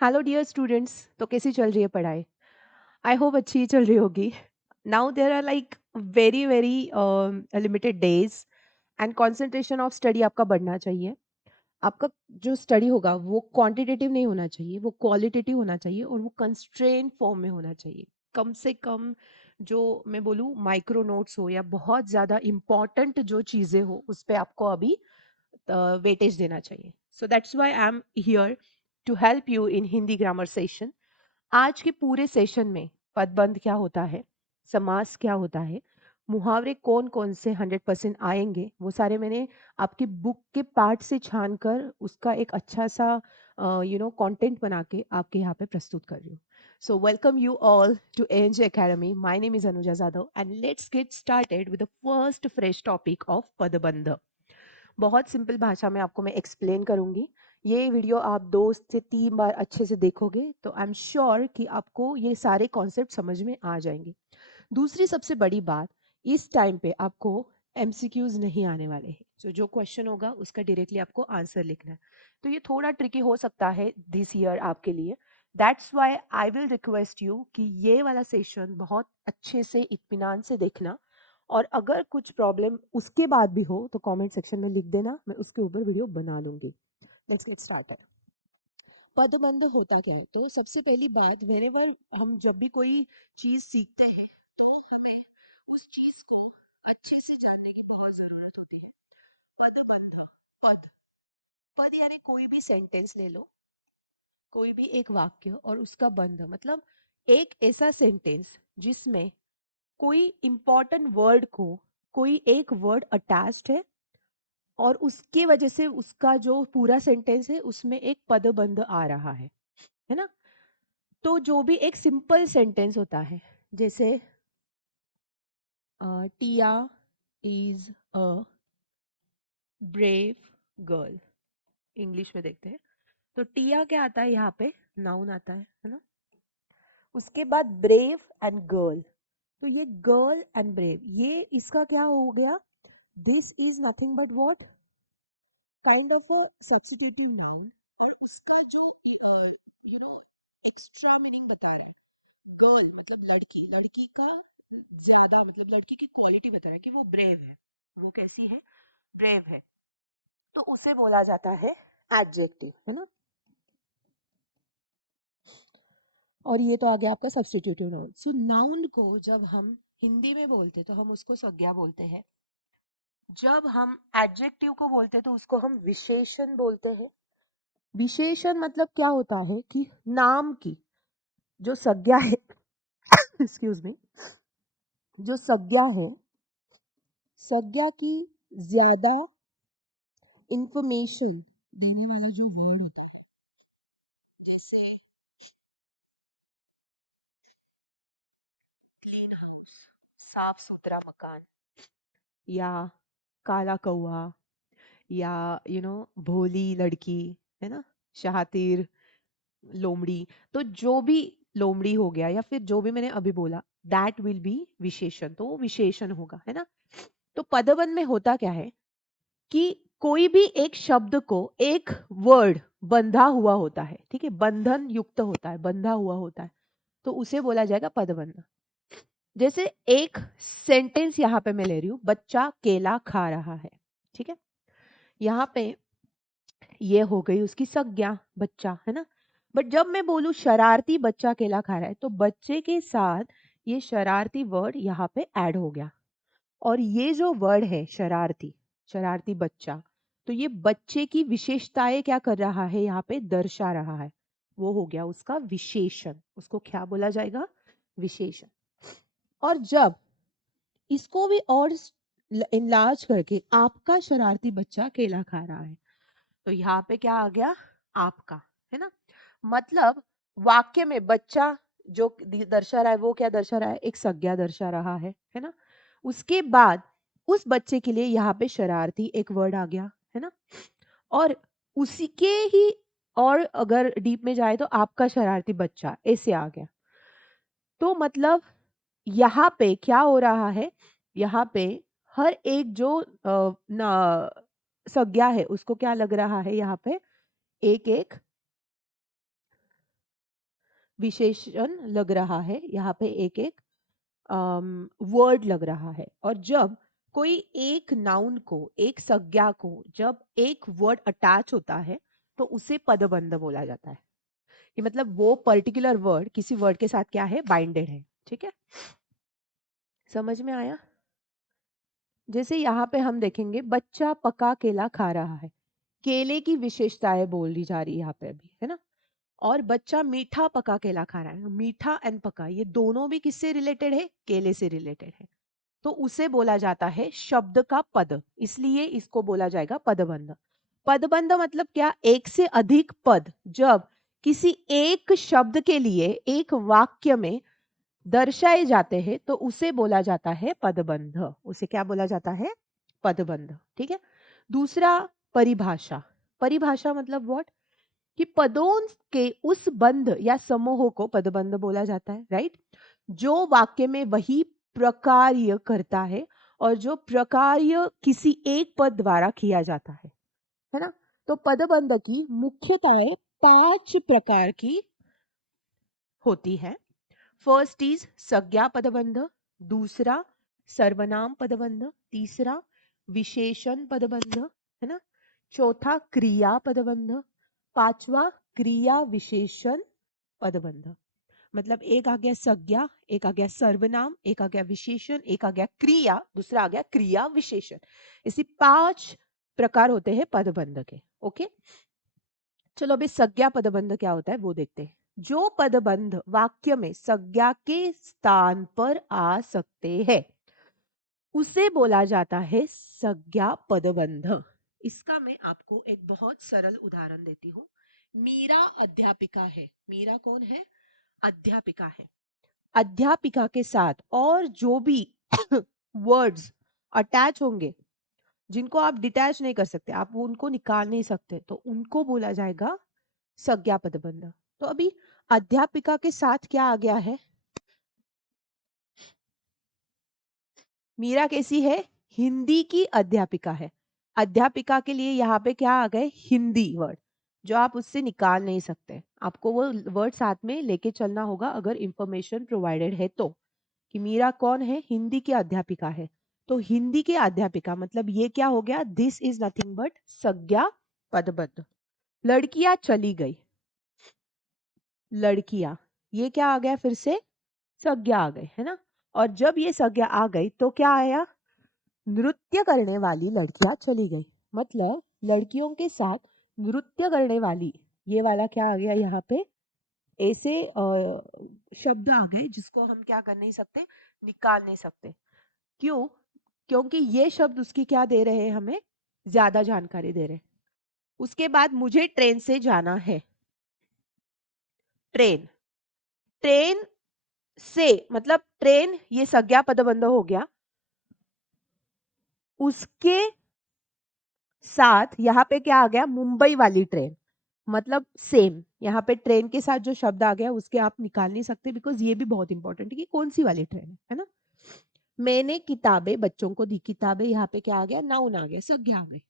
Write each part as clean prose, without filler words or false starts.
Hello dear students. तो कैसी चल रही है पढ़ाई? आई होप अच्छी ही चल रही होगी। Now there are like very very limited days and concentration of study आपका बढ़ना चाहिए। आपका जो स्टडी होगा वो क्वांटिटेटिव नहीं होना चाहिए, वो क्वालिटेटिव होना चाहिए और वो कंस्ट्रेन फॉर्म में होना चाहिए। कम से कम जो मैं बोलूँ माइक्रो नोट्स हो या बहुत ज़्यादा इम्पॉर्टेंट जो चीज़ें हो उस पर आपको अभी वेटेज देना चाहिए। So that's why I am here to help you in Hindi grammar session. आज के पूरे सेशन में पदबंध क्या होता है, समास क्या होता है, मुहावरे कौन कौन से 100% आएंगे, वो सारे मैंने आपकी बुक के पार्ट से छान कर उसका एक अच्छा सा कंटेंट बना के आपके यहाँ पे प्रस्तुत कर रही हूँ। So welcome you all to A N J academy. My name is Anuja Jadhav and let's get started with the first fresh topic of पदबंध। बहुत सिंपल भाषा में आपको मैं एक्सप्लेन करूंगी। ये वीडियो आप 2 से 3 बार अच्छे से देखोगे तो आई एम श्योर कि आपको ये सारे कॉन्सेप्ट समझ में आ जाएंगे। दूसरी सबसे बड़ी बात, इस टाइम पे आपको एमसीक्यूज नहीं आने वाले हैं। जो क्वेश्चन होगा उसका डायरेक्टली आपको आंसर लिखना है। तो ये थोड़ा ट्रिकी हो सकता है दिस ईयर आपके लिए। That's why I will request you कि ये वाला सेशन बहुत अच्छे से इत्मीनान से देखना, और अगर कुछ प्रॉब्लम उसके बाद भी हो तो कमेंट सेक्शन में लिख देना, मैं उसके ऊपर वीडियो बना लूंगी। Let's get started. पदबंध होता क्या है? तो सबसे पहली बात, वेनेवर हम जब भी कोई चीज सीखते हैं तो हमें उस चीज को अच्छे से जानने की बहुत जरूरत होती है। पदबंध, पद, पद यानी कोई भी सेंटेंस ले लो, कोई भी एक वाक्य और उसका बंध मतलब एक ऐसा सेंटेंस जिसमें कोई इंपॉर्टेंट वर्ड को कोई एक वर्ड अटैच्ड है और उसकी वजह से उसका जो पूरा सेंटेंस है उसमें एक पदबंध आ रहा है ना। तो जो भी एक सिंपल सेंटेंस होता है, जैसे Tia is a brave girl, English में देखते हैं। तो टिया क्या आता है यहाँ पे? नाउन आता है ना। उसके बाद ब्रेव एंड गर्ल, तो ये गर्ल एंड ब्रेव, ये इसका क्या हो गया? This is nothing but what, kind of a substitutive noun. और उसका जो एक्स्ट्रा मीनिंग बता रहा है। गर्ल मतलब लड़की, लड़की का ज्यादा मतलब लड़की की क्वालिटी बता रहा है कि वो ब्रेव है। वो कैसी है? ब्रेव है। तो उसे बोला जाता है एडजेक्टिव, है ना। और ये तो आ गया आपका सब्स्टिट्यूटिव नाउन। सो नाउन को जब हम हिंदी में बोलते तो हम उसको संज्ञा बोलते हैं। जब हम एडजेक्टिव को बोलते तो उसको हम विशेषण बोलते हैं। विशेषण मतलब क्या होता है कि नाम की जो संज्ञा है एक्सक्यूज मी, जो संज्ञा है, संज्ञा की ज्यादा इंफॉर्मेशन देने वाला जो वर्ड होता है, जैसे क्लीन हाउस, साफ सुथरा मकान, या काला कौवा, या भोली लड़की, है ना, शातिर, लोमड़ी। तो जो भी लोमड़ी हो गया या फिर जो भी मैंने अभी बोला, दैट विल बी विशेषण, तो वो विशेषण होगा, है ना। तो पदबंध में होता क्या है कि कोई भी एक शब्द को एक वर्ड बंधा हुआ होता है, ठीक है, बंधन युक्त होता है, बंधा हुआ होता है, तो उसे बोला जाएगा पदबंध। जैसे एक सेंटेंस यहाँ पे मैं ले रही हूँ, बच्चा केला खा रहा है, ठीक है। यहाँ पे ये हो गई उसकी संज्ञा, बच्चा, है ना। बट जब मैं बोलूं शरारती बच्चा केला खा रहा है, तो बच्चे के साथ ये शरारती वर्ड यहाँ पे ऐड हो गया। और ये जो वर्ड है शरारती, शरारती बच्चा, तो ये बच्चे की विशेषताएं क्या कर रहा है? यहाँ पे दर्शा रहा है। वो हो गया उसका विशेषण। उसको क्या बोला जाएगा? विशेषण। और जब इसको भी और इनलार्ज करके आपका शरारती बच्चा केला खा रहा है, तो यहाँ पे क्या आ गया? आपका, है ना। मतलब वाक्य में बच्चा जो दर्शा रहा है वो क्या दर्शा रहा है? एक संज्ञा दर्शा रहा है ना। उसके बाद उस बच्चे के लिए यहाँ पे शरारती एक वर्ड आ गया, है ना। और उसी के ही, और अगर डीप में जाए तो आपका शरारती बच्चा ऐसे आ गया। तो मतलब यहाँ पे क्या हो रहा है? यहाँ पे हर एक जो ना संज्ञा है उसको क्या लग रहा है? यहाँ पे एक एक विशेषण लग रहा है, यहाँ पे एक एक वर्ड लग रहा है। और जब कोई एक नाउन को, एक संज्ञा को जब एक वर्ड अटैच होता है तो उसे पदबंध बोला जाता है। कि मतलब वो पर्टिकुलर वर्ड किसी वर्ड के साथ क्या है, बाइंडेड है। ठीक है, समझ में आया? जैसे यहाँ पे हम देखेंगे, बच्चा पका केला खा रहा है। केले की विशेषताएं बोली जा रही है यहाँ पे अभी, है ना। और बच्चा मीठा पका केला खा रहा है। मीठा एंड पका ये दोनों भी किससे रिलेटेड है, केले से रिलेटेड है। तो उसे बोला जाता है शब्द का पद, इसलिए इसको बोला जाएगा पदबंध। पदबंध मतलब क्या, एक से अधिक पद जब किसी एक शब्द के लिए एक वाक्य में दर्शाए जाते हैं तो उसे बोला जाता है पदबंध। उसे क्या बोला जाता है, पदबंध। ठीक है। दूसरा, परिभाषा। परिभाषा मतलब व्हाट, कि पदों के उस बंध या समूह को पदबंध बोला जाता है, राइट। जो वाक्य में वही प्रकार्य करता है और जो प्रकार्य किसी एक पद द्वारा किया जाता है ना। तो पदबंध की मुख्यताएं 5 प्रकार की होती है। फर्स्ट इज संज्ञा पदबंध, दूसरा सर्वनाम पदबंध, तीसरा विशेषण पदबंध, है ना, चौथा क्रिया पदबंध, पांचवा क्रिया विशेषण पदबंध। मतलब एक आ गया संज्ञा, एक आ गया सर्वनाम, एक आ गया विशेषण, एक आ गया क्रिया, दूसरा आ गया क्रिया विशेषण। इसी 5 प्रकार होते हैं पदबंध के। ओके, चलो अभी संज्ञा पदबंध क्या होता है वो देखते हैं। जो पदबंध वाक्य में संज्ञा के स्थान पर आ सकते हैं उसे बोला जाता है संज्ञा पदबंध। इसका मैं आपको एक बहुत सरल उदाहरण देती हूँ। मीरा अध्यापिका है। मीरा कौन है, अध्यापिका है। अध्यापिका के साथ और जो भी वर्ड्स अटैच होंगे, जिनको आप डिटैच नहीं कर सकते, आप वो उनको निकाल नहीं सकते, तो उनको बोला जाएगा संज्ञा पदबंध। तो अभी अध्यापिका के साथ क्या आ गया है, मीरा कैसी है, हिंदी की अध्यापिका है। अध्यापिका के लिए यहाँ पे क्या आ गए, हिंदी वर्ड, जो आप उससे निकाल नहीं सकते। आपको वो वर्ड साथ में लेके चलना होगा अगर इंफॉर्मेशन प्रोवाइडेड है तो। कि मीरा कौन है, हिंदी की अध्यापिका है। तो हिंदी की अध्यापिका मतलब ये क्या हो गया, दिस इज नथिंग बट संज्ञा पदबंध। लड़कियां चली गई, लड़कियां, ये क्या आ गया, फिर से संज्ञा आ गई, है ना। और जब ये संज्ञा आ गई तो क्या आया, नृत्य करने वाली लड़कियां चली गई। मतलब लड़कियों के साथ नृत्य करने वाली, ये वाला क्या आ गया यहाँ पे, ऐसे शब्द आ गए जिसको हम क्या कर नहीं सकते, निकाल नहीं सकते। क्यों, क्योंकि ये शब्द उसकी क्या दे रहे हैं, हमें ज्यादा जानकारी दे रहे हैं। उसके बाद मुझे ट्रेन से जाना है, ट्रेन, ट्रेन से मतलब ट्रेन, ये संज्ञा पदबंध हो गया। उसके साथ यहाँ पे क्या आ गया, मुंबई वाली ट्रेन। मतलब सेम, यहाँ पे ट्रेन के साथ जो शब्द आ गया उसके आप निकाल नहीं सकते, बिकॉज ये भी बहुत इंपॉर्टेंट है कि कौन सी वाली ट्रेन है ना। मैंने किताबें बच्चों को दी, किताबें यहाँ पे क्या आ गया, नाउन आ गया, संज्ञा आ गई।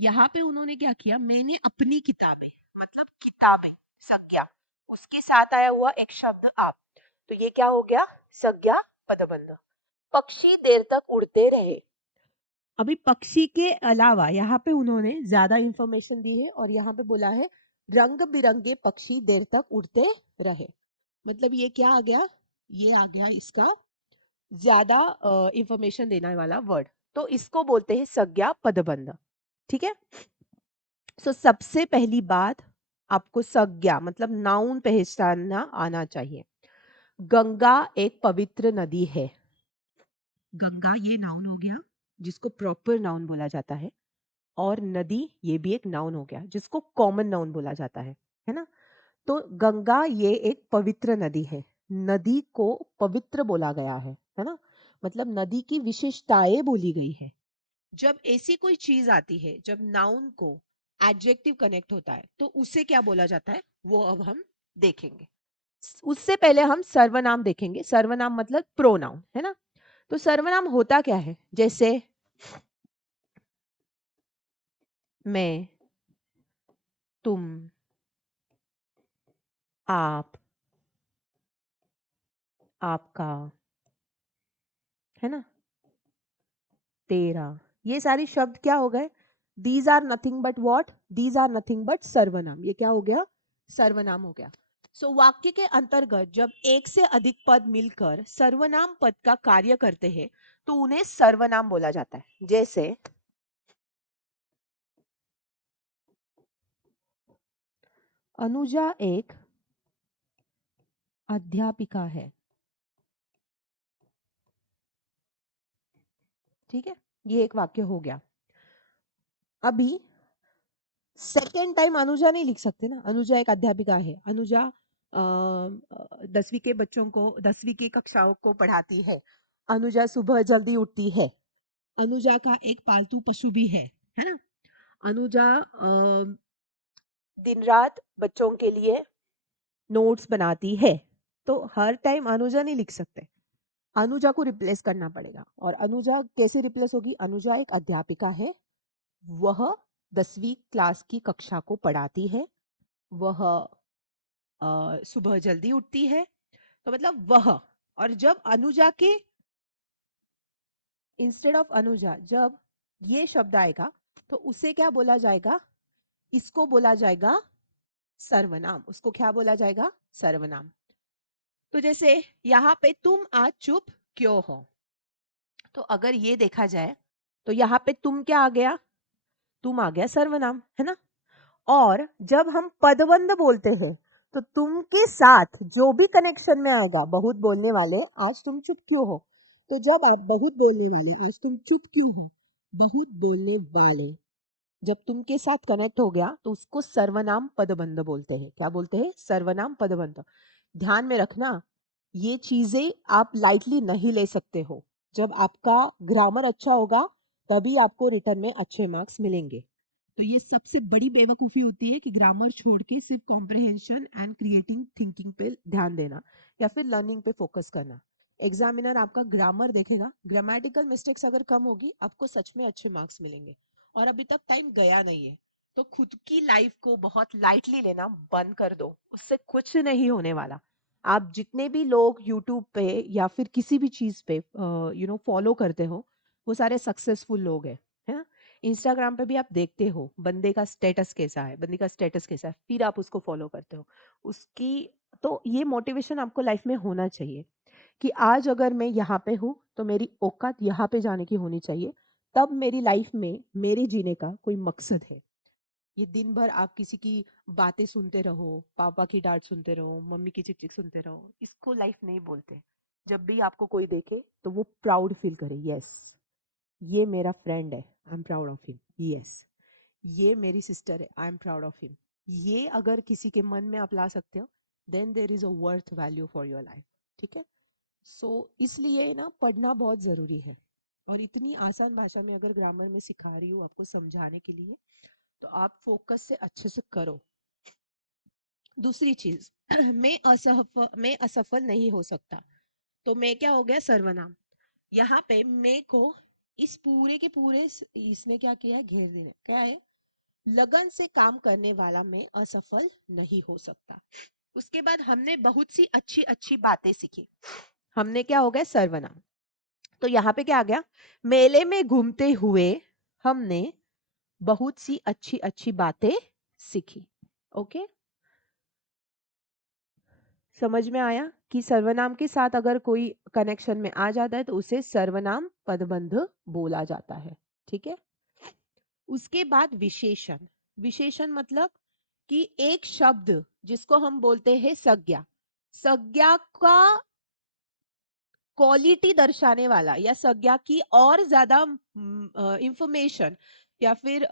यहाँ पे उन्होंने क्या किया, मैंने अपनी किताबें, मतलब किताबें संज्ञा, उसके साथ आया हुआ एक शब्द आप, तो ये क्या हो गया, संज्ञा पदबंध। पक्षी देर तक उड़ते रहे। अभी पक्षी के अलावा यहाँ पे उन्होंने ज्यादा इंफॉर्मेशन दी है और यहाँ पे बोला है रंग बिरंगे पक्षी देर तक उड़ते रहे। मतलब ये क्या आ गया, ये आ गया इसका ज्यादा इंफॉर्मेशन देने वाला वर्ड। तो इसको बोलते हैं संज्ञा पदबंध। ठीक है। सो सबसे पहली बात, आपको संज्ञा मतलब नाउन पहचानना आना चाहिए। गंगा एक पवित्र नदी है। गंगा ये नाउन हो गया जिसको प्रॉपर नाउन बोला जाता है। और नदी ये भी एक नाउन हो गया जिसको कॉमन नाउन बोला जाता है ना। तो गंगा ये एक पवित्र नदी है। नदी को पवित्र बोला गया है ना। मतलब नदी की विशेषताएं बोली गई है। जब ऐसी कोई चीज आती है, जब नाउन को एडजेक्टिव कनेक्ट होता है तो उसे क्या बोला जाता है, वो अब हम देखेंगे। उससे पहले हम सर्वनाम देखेंगे। सर्वनाम मतलब प्रोनाउन, है ना। तो सर्वनाम होता क्या है, जैसे मैं, तुम, आप, आपका, है ना, तेरा, ये सारे शब्द क्या हो गए? These are nothing but what? These are nothing but सर्वनाम। ये क्या हो गया? सर्वनाम हो गया। सो वाक्य के अंतर्गत जब एक से अधिक पद मिलकर सर्वनाम पद का कार्य करते हैं तो उन्हें सर्वनाम बोला जाता है। जैसे अनुजा एक अध्यापिका है। ठीक है, ये एक वाक्य हो गया। अभी सेकेंड टाइम अनुजा नहीं लिख सकते ना। अनुजा एक अध्यापिका है, अनुजा 10वीं के बच्चों को, 10वीं के कक्षाओं को पढ़ाती है, अनुजा सुबह जल्दी उठती है, अनुजा का एक पालतू पशु भी है ना, अनुजा दिन रात बच्चों के लिए नोट्स बनाती है। तो हर टाइम अनुजा नहीं लिख सकते, अनुजा को रिप्लेस करना पड़ेगा। और अनुजा कैसे रिप्लेस होगी? अनुजा एक अध्यापिका है, वह 10वीं क्लास की कक्षा को पढ़ाती है, वह सुबह जल्दी उठती है। तो मतलब वह, और जब अनुजा के इंस्टेड ऑफ अनुजा जब ये शब्द आएगा तो उसे क्या बोला जाएगा? इसको बोला जाएगा सर्वनाम। उसको क्या बोला जाएगा? सर्वनाम। तो जैसे यहां पे तुम आज चुप क्यों हो, तो अगर ये देखा जाए तो यहाँ पे तुम क्या आ गया? तुम आ गया सर्वनाम, है ना। और जब हम पदबंध बोलते हैं तो तुम के साथ जो भी कनेक्शन में आएगा, बहुत बोलने वाले आज तुम चुप क्यों हो, तो जब आप बहुत बोलने वाले आज तुम चुप क्यों हो, बहुत बोलने वाले जब तुम के साथ कनेक्ट हो गया तो उसको सर्वनाम पदबंध बोलते हैं। क्या बोलते हैं? सर्वनाम पदबंध। ध्यान में रखना, ये चीजें आप लाइटली नहीं ले सकते हो। जब आपका ग्रामर अच्छा होगा तभी आपको रिटर्न में अच्छे मार्क्स मिलेंगे। तो ये सबसे बड़ी बेवकूफी होती है कि ग्रामर छोड़ के सिर्फ कॉम्प्रहेंशन एंड क्रिएटिंग थिंकिंग पे ध्यान देना या फिर लर्निंग पे फोकस करना। एग्जामिनर आपका ग्रामर देखेगा, ग्रामेटिकल मिस्टेक्स अगर कम होगी आपको सच में अच्छे मार्क्स मिलेंगे। और अभी तक टाइम गया नहीं है, तो खुद की लाइफ को बहुत लाइटली लेना बंद कर दो, उससे कुछ नहीं होने वाला। आप जितने भी लोग यूट्यूब पे या फिर किसी भी चीज पे फॉलो करते हो, वो सारे सक्सेसफुल लोग हैं, है ना। इंस्टाग्राम पे भी आप देखते हो बंदे का स्टेटस कैसा है, बंदी का स्टेटस कैसा है, फिर आप उसको फॉलो करते हो उसकी। तो ये मोटिवेशन आपको लाइफ में होना चाहिए कि आज अगर मैं यहाँ पे हूँ तो मेरी औकात यहाँ पे जाने की होनी चाहिए, तब मेरी लाइफ में मेरे जीने का कोई मकसद है। ये दिन भर आप किसी की बातें सुनते रहो, पापा की डांट सुनते रहो, मम्मी की चिक चिक सुनते रहो, इसको लाइफ नहीं बोलते। जब भी आपको कोई देखे तो वो प्राउड फील करे, यस ये मेरा फ्रेंड है, I am proud of him, yes ये मेरी सिस्टर है, I am proud of him. ये अगर किसी के मन में आप ला सकते हो then there is a worth value for your life. ठीक है। सो इसलिए ना पढ़ना बहुत ज़रूरी है। और इतनी आसान भाषा में अगर ग्रामर में सिखा रही हूँ आपको समझाने के लिए, तो आप फोकस से अच्छे से करो। दूसरी चीज मैं असफल नहीं हो सकता, तो मैं क्या हो गया? सर्वनाम। यहाँ पे मैं को इस पूरे के पूरे इसने क्या किया है? घेर दिया। क्या है? लगन से काम करने वाला मैं असफल नहीं हो सकता। उसके बाद हमने बहुत सी अच्छी अच्छी बातें सीखी, हमने क्या हो गया? सर्वनाम। तो यहाँ पे क्या आ गया? मेले में घूमते हुए हमने बहुत सी अच्छी अच्छी बातें सीखी। ओके, समझ में आया कि सर्वनाम के साथ अगर कोई कनेक्शन में आ जाता है तो उसे सर्वनाम पदबंध बोला जाता है। ठीक है। उसके बाद विशेषण। विशेषण मतलब कि एक शब्द जिसको हम बोलते हैं संज्ञा, संज्ञा का क्वालिटी दर्शाने वाला या संज्ञा की और ज्यादा इंफॉर्मेशन या फिर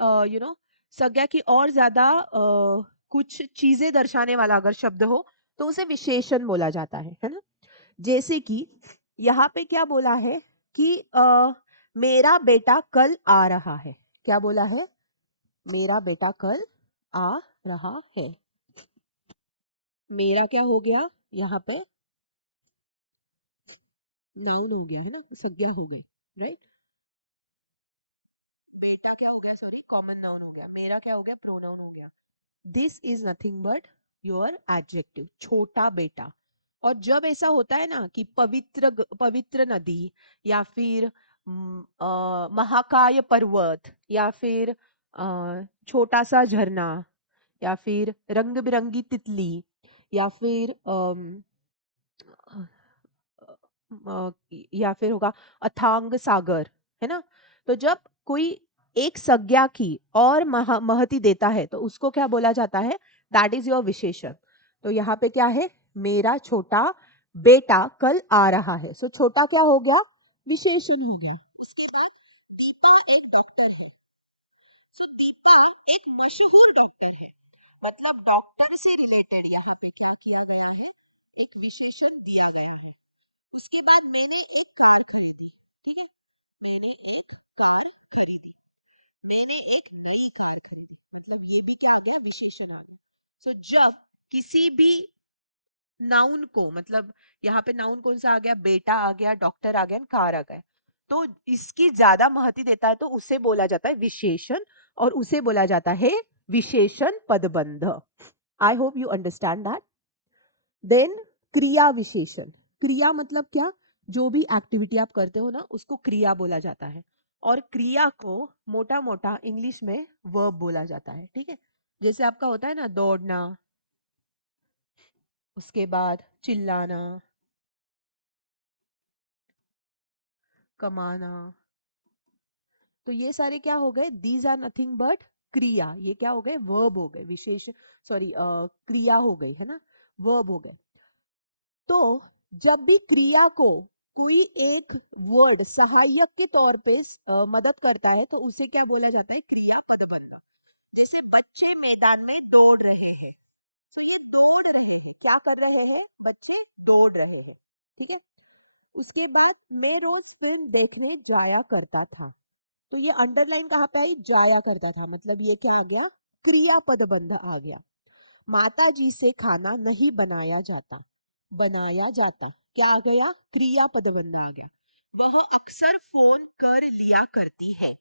संज्ञा की और ज्यादा कुछ चीजें दर्शाने वाला अगर शब्द हो तो उसे विशेषण बोला जाता है ना। जैसे कि यहाँ पे क्या बोला है कि मेरा बेटा कल आ रहा है। क्या बोला है? मेरा बेटा कल आ रहा है। मेरा क्या हो गया यहाँ पे? नाउन हो गया, है ना, संज्ञा हो गई, राइट। बेटा क्या हो गया? सॉरी, कॉमन नाउन हो गया। मेरा क्या हो गया? प्रोनाउन हो गया। This is nothing but your adjective, छोटा बेटा। और जब ऐसा होता है ना कि पवित्र नदी या फिर महाकाय पर्वत या फिर छोटा सा झरना या फिर रंग बिरंगी तितली या फिर या फिर होगा अथांग सागर, है ना। तो जब कोई एक संज्ञा की और महति देता है तो उसको क्या बोला जाता है, दैट इज योर विशेषण। तो यहाँ पे क्या है, मेरा छोटा बेटा कल आ रहा है, सो छोटा क्या हो गया, विशेषण हो गया। उसके बाद दीपा एक डॉक्टर है, सो दीपा एक मशहूर डॉक्टर है, मतलब डॉक्टर से रिलेटेड यहाँ पे क्या किया गया है, एक विशेषण दिया गया है। उसके बाद मैंने एक कार खरीदी, ठीक है, मैंने एक कार खरीदी, मैंने एक नई कार खरीदी, मतलब ये भी क्या आ गया, विशेषण आ गया। सो जब किसी भी नाउन को, मतलब यहाँ पे नाउन कौन सा आ गया, बेटा आ गया, डॉक्टर आ गया, कार आ गया, तो इसकी ज्यादा महत्व देता है तो उसे बोला जाता है विशेषण, और उसे बोला जाता है विशेषण पदबंध। I hope you understand that. Then क्रिया विशेषण, क्रिया मतलब क्या, जो भी एक्टिविटी आप करते हो ना उसको क्रिया बोला जाता है, और क्रिया को मोटा मोटा इंग्लिश में वर्ब बोला जाता है, ठीक है। जैसे आपका होता है ना दौड़ना, उसके बाद चिल्लाना, कमाना, तो ये सारे क्या हो गए, दीज आर नथिंग बट क्रिया, ये क्या हो गए, वर्ब हो गए, विशेष सॉरी क्रिया हो गई, है ना, वर्ब हो गए। तो जब भी क्रिया को कोई एक वर्ड सहायक के तौर पे मदद करता है तो उसे क्या बोला जाता है, क्रिया पदबंध। जैसे बच्चे मैदान में दौड़ रहे हैं, तो ये दौड़ रहे हैं, क्या कर रहे हैं, बच्चे दौड़ रहे हैं, ठीक है। उसके बाद मैं रोज फिल्म देखने जाया करता था, तो ये अंडरलाइन कहाँ पे आई, जाया करता था, मतलब ये क्या आ गया, क्रिया पदबंध आ गया। माता जी से खाना नहीं बनाया जाता, बनाया जाता क्या आ गया, क्रिया पदबंध आ गया। वह अक्सर फोन कर लिया करती है,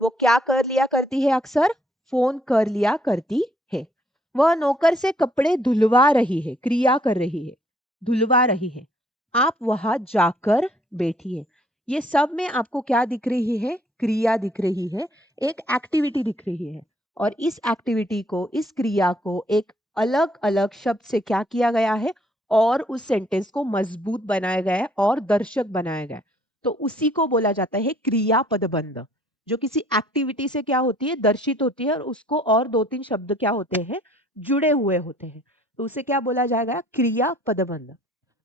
वो क्या कर लिया करती है, अक्सर फोन कर लिया करती है। वह नौकर से कपड़े धुलवा रही है, क्रिया कर रही है, धुलवा रही है। आप वहां जाकर बैठी है। ये सब में आपको क्या दिख रही है, क्रिया दिख रही है, एक एक्टिविटी दिख रही है। और इस एक्टिविटी को, इस क्रिया को एक अलग अलग शब्द से क्या किया गया है, और उस सेंटेंस को मजबूत बनाया गया है और दर्शक बनाया गया है। तो उसी को बोला जाता है क्रिया पदबंध, जो किसी एक्टिविटी से क्या होती है, दर्शित होती है, और उसको और दो तीन शब्द क्या होते हैं, जुड़े हुए होते हैं, तो उसे क्या बोला जाएगा, क्रिया पदबंध।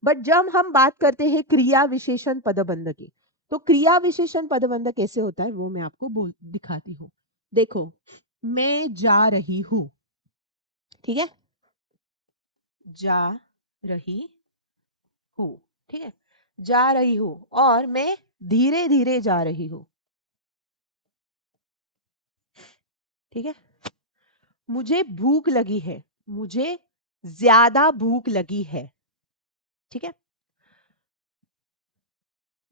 बट जब हम बात करते हैं क्रिया विशेषण पदबंध की, तो क्रिया विशेषण पदबंध कैसे होता है वो मैं आपको बोल दिखाती हूँ। देखो, मैं जा रही हूं, ठीक है, जा रही हूं, ठीक है, जा रही हूं, और मैं धीरे धीरे जा रही हूं, ठीक है। मुझे भूख लगी है, मुझे ज्यादा भूख लगी है, ठीक है।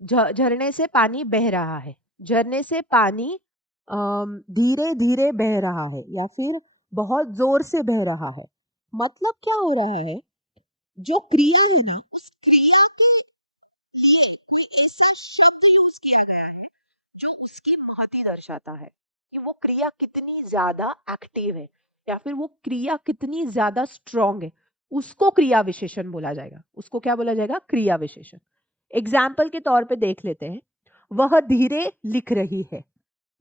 झरने से पानी बह रहा है, झरने से पानी धीरे धीरे बह रहा है या फिर बहुत जोर से बह रहा है। मतलब क्या हो रहा है, जो क्रिया है ना उस क्रिया के लिए कोई ऐसा शब्द यूज किया गया है जो उसकी महती दर्शाता है, कि वो क्रिया कितनी ज्यादा एक्टिव है या फिर वो क्रिया कितनी ज्यादा स्ट्रांग है, उसको क्रिया विशेषण बोला जाएगा, उसको क्या बोला जाएगा, क्रिया विशेषण। एग्जाम्पल के तौर पे देख लेते हैं, वह धीरे लिख रही है,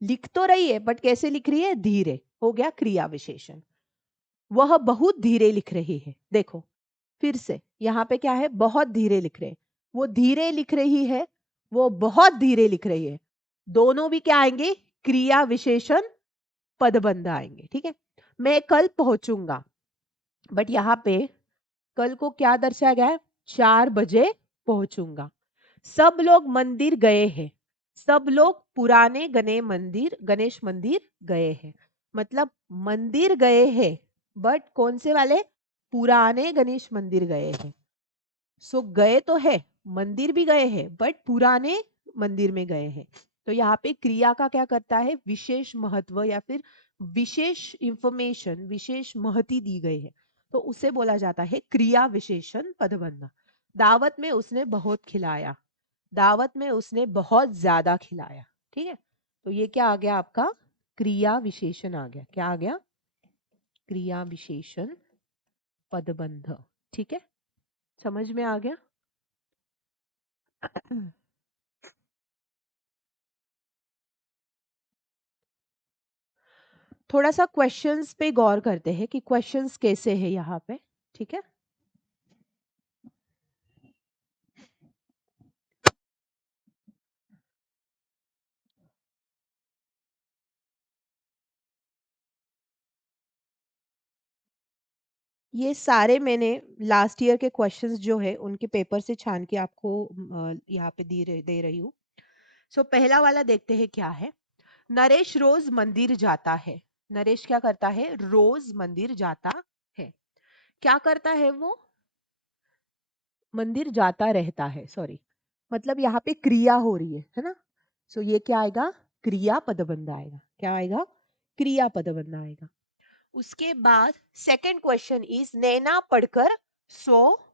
लिख तो रही है बट कैसे लिख रही है, धीरे, हो गया क्रिया विशेषण। वह बहुत धीरे लिख रही है, देखो फिर से यहाँ पे क्या है, बहुत धीरे लिख रहे हैं, वो धीरे लिख रही है, वो बहुत धीरे लिख रही है, दोनों भी क्या आएंगे, क्रिया विशेषण पदबंध आएंगे, ठीक है। मैं कल पहुंचूंगा, बट यहाँ पे कल को क्या दर्शाया गया है, 4 बजे पहुंचूंगा। सब लोग मंदिर गए हैं, सब लोग पुराने गणेश मंदिर गए हैं, मतलब मंदिर गए हैं, बट कौन से वाले, पुराने गणेश मंदिर गए हैं। सो गए तो है, मंदिर भी गए हैं, बट पुराने मंदिर में गए हैं। तो यहाँ पे क्रिया का क्या करता है, विशेष महत्व या फिर विशेष इंफॉर्मेशन, विशेष महती दी गई है, तो उसे बोला जाता है क्रिया विशेषण पदबंध। दावत में उसने बहुत खिलाया, दावत में उसने बहुत ज्यादा खिलाया। ठीक है, तो ये क्या आ गया आपका, क्रिया विशेषण आ गया। क्या आ गया, क्रिया विशेषण पदबंध। ठीक है, समझ में आ गया। थोड़ा सा क्वेश्चंस पे गौर करते हैं कि क्वेश्चंस कैसे हैं यहाँ पे। ठीक है, ये सारे मैंने लास्ट ईयर के क्वेश्चंस जो है उनके पेपर से छान के आपको यहाँ पे दे रही हूँ। सो पहला वाला देखते हैं क्या है। नरेश रोज मंदिर जाता है। नरेश क्या करता है, रोज मंदिर जाता है। क्या करता है वो, मंदिर जाता रहता है, सॉरी, मतलब यहाँ पे क्रिया हो रही है ना। सो ये क्या आएगा, क्रिया पदबंध आएगा। क्या आएगा, क्रिया पदबंध आएगा। उसके बाद सेकंड क्वेश्चन इज नैना पढ़कर सो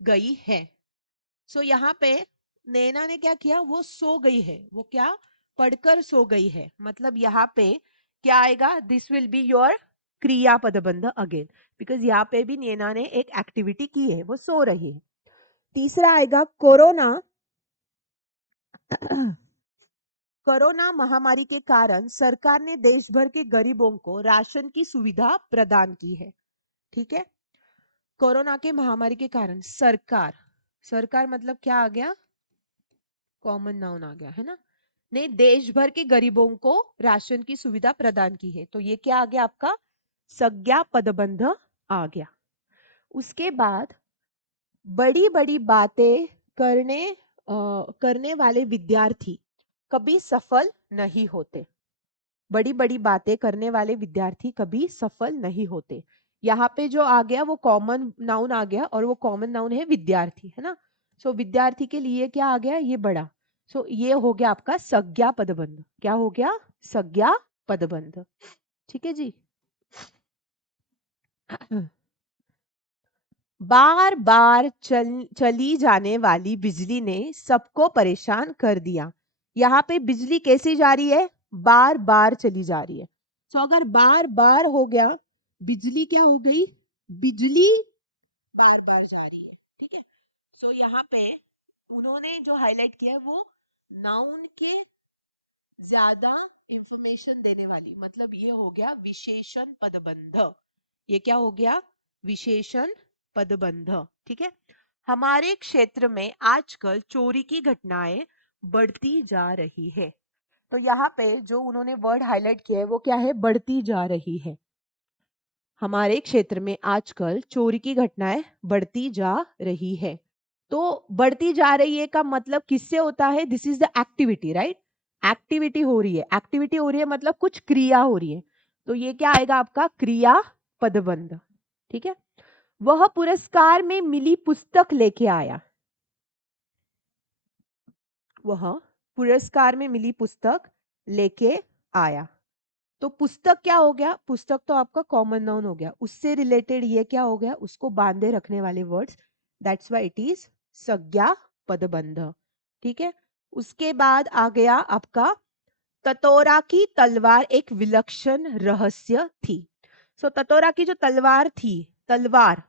गई है। सो यहाँ पे नैना ने क्या किया, वो सो गई है, वो क्या, पढ़कर सो गई है। मतलब यहाँ पे क्या आएगा, दिस विल बी योर क्रिया पदबंध अगेन, बिकॉज यहाँ पे भी नैना ने एक एक्टिविटी की है, वो सो रही है। तीसरा आएगा कोरोना। कोरोना महामारी के कारण सरकार ने देश भर के गरीबों को राशन की सुविधा प्रदान की है। ठीक है, कोरोना के महामारी के कारण सरकार, सरकार मतलब क्या आ गया, कॉमन नाउन आ गया है ना, ने देश भर के गरीबों को राशन की सुविधा प्रदान की है। तो ये क्या आ गया आपका, संज्ञा पदबंध आ गया। उसके बाद बड़ी बड़ी बातें करने वाले विद्यार्थी कभी सफल नहीं होते। बड़ी बड़ी बातें करने वाले विद्यार्थी कभी सफल नहीं होते। यहाँ पे जो आ गया वो कॉमन नाउन आ गया, और वो कॉमन नाउन है विद्यार्थी, है ना। सो विद्यार्थी के लिए क्या आ गया, ये बड़ा। सो ये हो गया आपका संज्ञा पदबंध। क्या हो गया, संज्ञा पदबंध। ठीक है जी। बार बार चली जाने वाली बिजली ने सबको परेशान कर दिया। यहाँ पे बिजली कैसी जा रही है, बार बार चली जा रही है। तो अगर बार बार हो गया, बिजली क्या हो गई, बिजली बार बार जा रही है। ठीक है, सो यहाँ पे उन्होंने जो हाईलाइट किया है वो नाउन के ज्यादा इंफॉर्मेशन देने वाली, मतलब ये हो गया विशेषण पदबंध। ये क्या हो गया, विशेषण पदबंध। ठीक है, हमारे क्षेत्र में आजकल चोरी की घटनाएं बढ़ती जा रही है। तो यहाँ पे जो उन्होंने वर्ड हाईलाइट किया है वो क्या है, बढ़ती जा रही है। हमारे क्षेत्र में आजकल चोरी की घटनाएं बढ़ती जा रही है। तो बढ़ती जा रही है का मतलब किससे होता है, this is the activity, right. Activity हो रही है, एक्टिविटी हो रही है मतलब कुछ क्रिया हो रही है। तो ये क्या आएगा आपका, क्रिया पदबंध। ठीक है, वह पुरस्कार में मिली पुस्तक लेके आया। वह पुरस्कार में मिली पुस्तक लेके आया। तो पुस्तक क्या हो गया, पुस्तक तो आपका कॉमन नाउन हो गया, उससे रिलेटेड ये क्या हो गया, उसको बांधे रखने वाले words, that's why it is संज्ञा पदबंध। ठीक है, उसके बाद आ गया आपका ततोरा की तलवार एक विलक्षण रहस्य थी। सो ततोरा की जो तलवार थी, तलवार,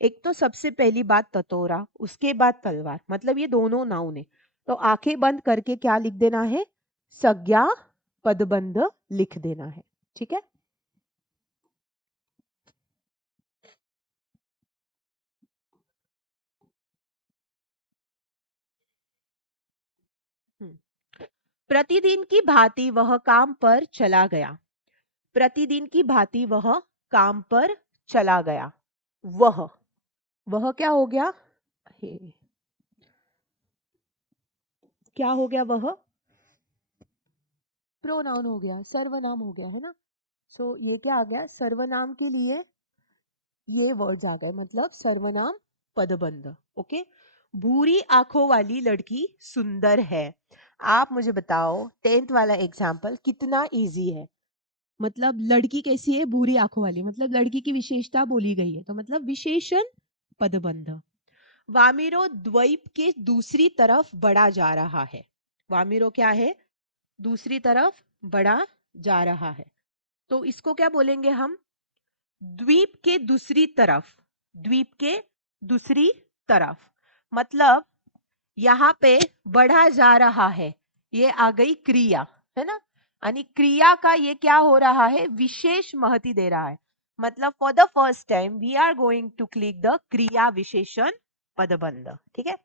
एक तो सबसे पहली बात ततोरा, उसके बाद तलवार, मतलब ये दोनों नाउन है। तो आंखें बंद करके क्या लिख देना है, संज्ञा पदबंध लिख देना है। ठीक है, प्रतिदिन की भांति वह काम पर चला गया। प्रतिदिन की भांति वह काम पर चला गया। वह क्या हो गया, हे, क्या हो गया, वह प्रोनाउन हो गया, सर्वनाम हो गया, है ना। सो ये क्या आ गया, सर्वनाम के लिए ये वर्ड्स आ गए, मतलब सर्वनाम पदबंध। ओके, भूरी आंखों वाली लड़की सुंदर है। आप मुझे बताओ 10th वाला एग्जाम्पल कितना इजी है। मतलब लड़की कैसी है, भूरी आंखों वाली, मतलब लड़की की विशेषता बोली गई है, तो मतलब विशेषण पदबंध। वामिरो द्वीप के दूसरी तरफ बढ़ा जा रहा है। वामिरो क्या है? दूसरी तरफ बढ़ा जा रहा है। तो इसको क्या बोलेंगे हम? द्वीप के दूसरी तरफ। द्वीप के दूसरी तरफ मतलब यहां पे बढ़ा जा रहा है, ये आ गई क्रिया, है ना? यानी क्रिया का ये क्या हो रहा है? विशेष महती दे रहा है। मतलब for the first time we are going to click the क्रिया विशेषण पदबंध। ठीक है।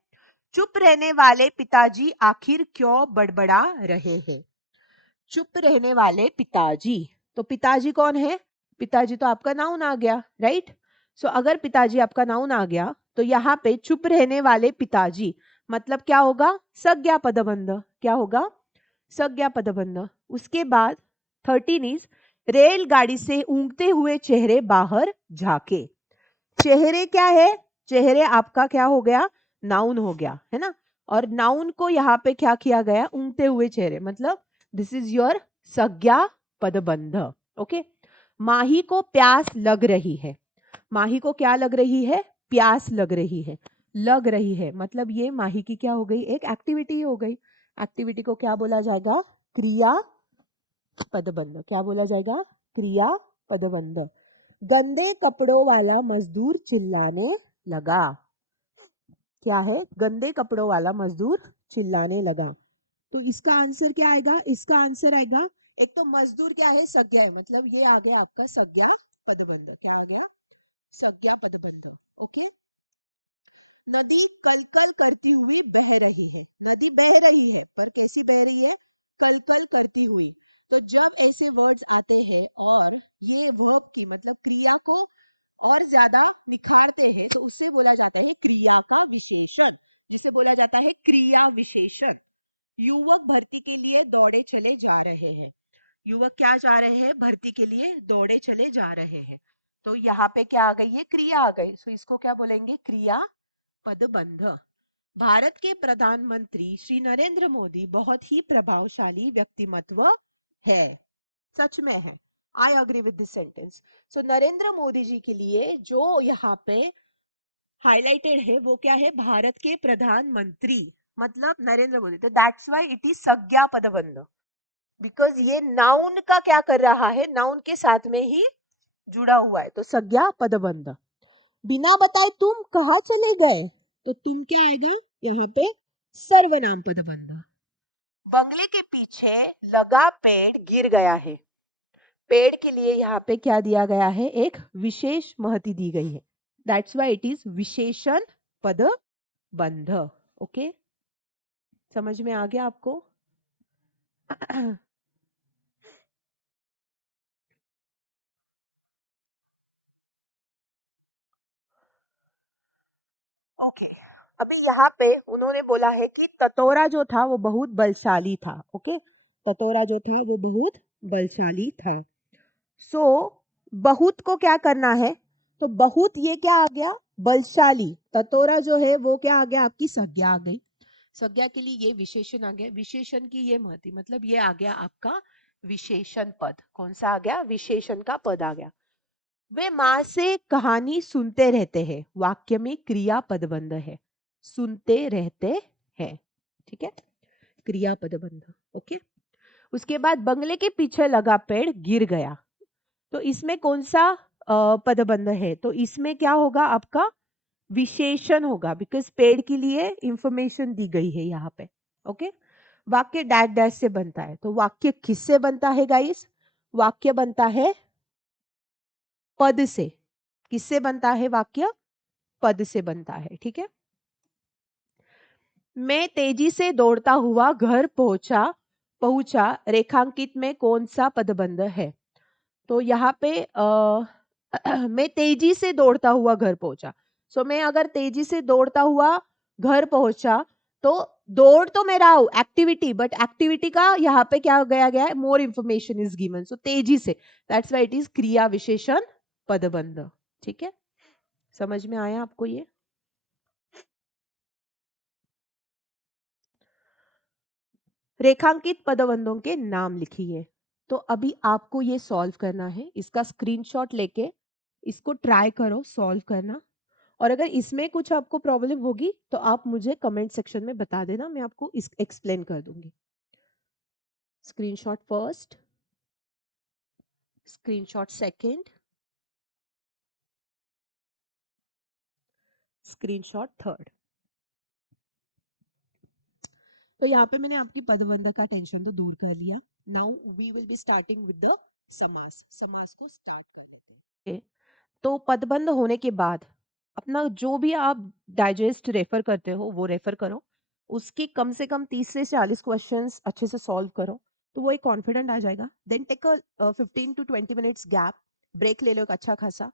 चुप रहने वाले पिताजी आखिर क्यों बड़बड़ा रहे हैं? चुप रहने वाले पिताजी, तो पिताजी कौन है? पिताजी तो आपका नाउन आ गया, राइट? सो अगर पिताजी आपका नाउन आ गया तो यहाँ पे चुप रहने वाले पिताजी मतलब क्या होगा? संज्ञा पदबंध। क्या होगा? संज्ञा पदबंध। उसके बाद 13 इज रेलगाड़ी से ऊँगते हुए चेहरे बाहर झाके। चेहरे क्या है? चेहरे आपका क्या हो गया? नाउन हो गया, है ना? और नाउन को यहाँ पे क्या किया गया? ऊँगते हुए चेहरे, मतलब दिस इज योर संज्ञा पदबंध। ओके। माही को प्यास लग रही है। माही को क्या लग रही है? प्यास लग रही है। लग रही है मतलब ये माही की क्या हो गई? एक एक्टिविटी हो गई। एक्टिविटी को क्या बोला जाएगा? क्रिया पदबंध। क्या बोला जाएगा? क्रिया पदबंध। गंदे कपड़ों वाला मजदूर चिल्लाने लगा। क्या है? गंदे कपड़ों वाला मजदूर चिल्लाने लगा। तो इसका आंसर क्या आएगा? इसका आंसर आएगा, एक तो मजदूर क्या है? संज्ञा है, मतलब ये आ गया आपका संज्ञा पदबंध। क्या आ गया? संज्ञा पदबंध। ओके। नदी कलकल करती हुई बह रही है। नदी बह रही है पर कैसी बह रही है? कलकल करती हुई। तो जब ऐसे वर्ड्स आते हैं और ये वर्ब की मतलब क्रिया को और ज्यादा निखारते हैं तो उससे बोला जाता है क्रिया का विशेषण, जिसे बोला जाता है क्रिया विशेषण। युवक भर्ती के लिए दौड़े चले जा रहे हैं। युवक क्या जा रहे हैं? भर्ती के लिए दौड़े चले जा रहे हैं। तो यहाँ पे क्या आ गई? ये क्रिया आ गई। सो इसको क्या बोलेंगे? क्रिया पदबंध। भारत के प्रधानमंत्री श्री नरेंद्र मोदी बहुत ही प्रभावशाली व्यक्तिमत्व है। सच में है। I agree with this sentence. So Narendra Modi ji के लिए जो यहाँ पे हाईलाइटेड है वो क्या है? भारत के प्रधानमंत्री मतलब नरेंद्र मोदी। तो दैट्स व्हाई इट इज संज्ञा पदबंध, बिकॉज ये नाउन का क्या कर रहा है? नाउन के साथ में ही जुड़ा हुआ है, तो संज्ञा पदबंध। बिना बताए तुम कहाँ चले गए? तो तुम क्या आएगा यहाँ पे? सर्वनाम पदबंध। बंगले के पीछे लगा पेड़ गिर गया है। पेड़ के लिए यहाँ पे क्या दिया गया है? एक विशेष महती दी गई है। दैट्स व्हाई इट इज विशेषण पदबंध। ओके, समझ में आ गया आपको? ओके। अभी यहाँ पे उन्होंने बोला है कि ततोरा जो था वो बहुत बलशाली था। ओके, ततोरा जो था वो बहुत बलशाली था। सो बहुत को क्या करना है? तो बहुत ये क्या आ गया? बलशाली। ततोरा जो है वो क्या आ गया? आपकी संज्ञा आ गई। संज्ञा के लिए ये विशेषण आ गया। विशेषण की ये महती मतलब ये आ गया आपका विशेषण पद। कौन सा आ गया? विशेषण का पद आ गया। वे माँ से कहानी सुनते रहते हैं। वाक्य में क्रिया पदबंध है। सुनते रहते हैं। ठीक है, क्रिया पदबंध। ओके। उसके बाद बंगले के पीछे लगा पेड़ गिर गया। तो इसमें कौन सा पदबंध है? तो इसमें क्या होगा? आपका विशेषण होगा, बिकॉज पेड़ के लिए इंफॉर्मेशन दी गई है यहाँ पे। ओके। वाक्य डैश डैश से बनता है। तो वाक्य किससे बनता है गाइस? वाक्य बनता है पद से। किससे बनता है वाक्य? पद से बनता है। ठीक है। मैं तेजी से दौड़ता हुआ घर पहुंचा। पहुंचा रेखांकित में कौन सा पदबंध है? तो यहाँ पे मैं तेजी से दौड़ता हुआ घर पहुंचा। सो मैं अगर तेजी से दौड़ता हुआ घर पहुंचा तो दौड़ तो मैं रहा हूं एक्टिविटी, बट एक्टिविटी का यहाँ पे क्या गया गया है? More information is given. So तेजी से, दैट्स व्हाई इट इज क्रिया विशेषण पदबंध। ठीक है, समझ में आया आपको ये? रेखांकित पदबंधों के नाम लिखिए। तो अभी आपको ये सॉल्व करना है। इसका स्क्रीनशॉट लेके इसको ट्राई करो सॉल्व करना। और अगर इसमें कुछ आपको प्रॉब्लम होगी तो आप मुझे कमेंट सेक्शन में बता देना, मैं आपको इस एक्सप्लेन कर दूंगी। Screenshot first, screenshot second, screenshot third. तो यहाँ पे मैंने आपकी पदबंध का टेंशन तो दूर कर लिया। Now we will be starting with the समास। समास को स्टार्ट कर लेते हैं। तो पदबंध होने के बाद अपना जो भी आप डाइजेस्ट रेफर करते हो वो रेफर करो, उसकी कम से कम 30 से 40 क्वेश्चंस अच्छे से सॉल्व करो, तो वो एक कॉन्फिडेंट आ जाएगा। Then take a 15 to 20 minutes gap, break ले लो एक अच्छा खासा।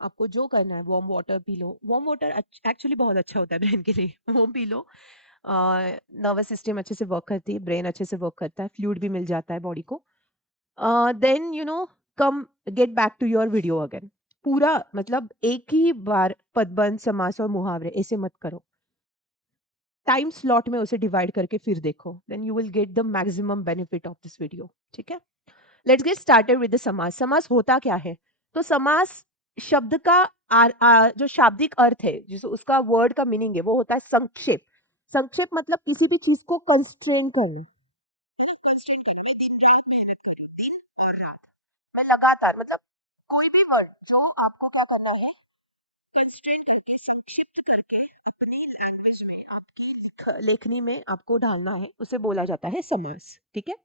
आपको जो करना है, वार्म वाटर पी लो। वार्म वाटर एक्चुअली बहुत अच्छा होता है ब्रेन के लिए, वो पी लो। नर्वस सिस्टम अच्छे से वर्क करती है, ब्रेन अच्छे से वर्क करता है, फ्लूइड भी मिल जाता है बॉडी को। Then you know come get back to your video again. पूरा मतलब एक ही बार पदबंध, समास और मुहावरे ऐसे मत करो, टाइम स्लॉट में उसे डिवाइड करके फिर देखो, then you will get the maximum benefit of this video. ठीक है, let's get started with the समास। समास होता क्या है? तो समास शब्द का जो शाब्दिक अर्थ है, जिस उसका वर्ड का मीनिंग है, वो होता है संक्षेप। संक्षेप मतलब किसी भी चीज को कंस्ट्रेन करना, है ना, कंस्ट्रेन करना। मैं दिन रात मेहनत कर रही हूँ, दिन और रात, मैं लगातार, मतलब कोई भी वर्ड जो आपको क्या करना है, कंस्ट्रेन करके, संक्षिप्त करके अपनी लैंग्वेज में, आपकी लेखनी में आपको डालना है, उसे बोला जाता है समास। ठीक है,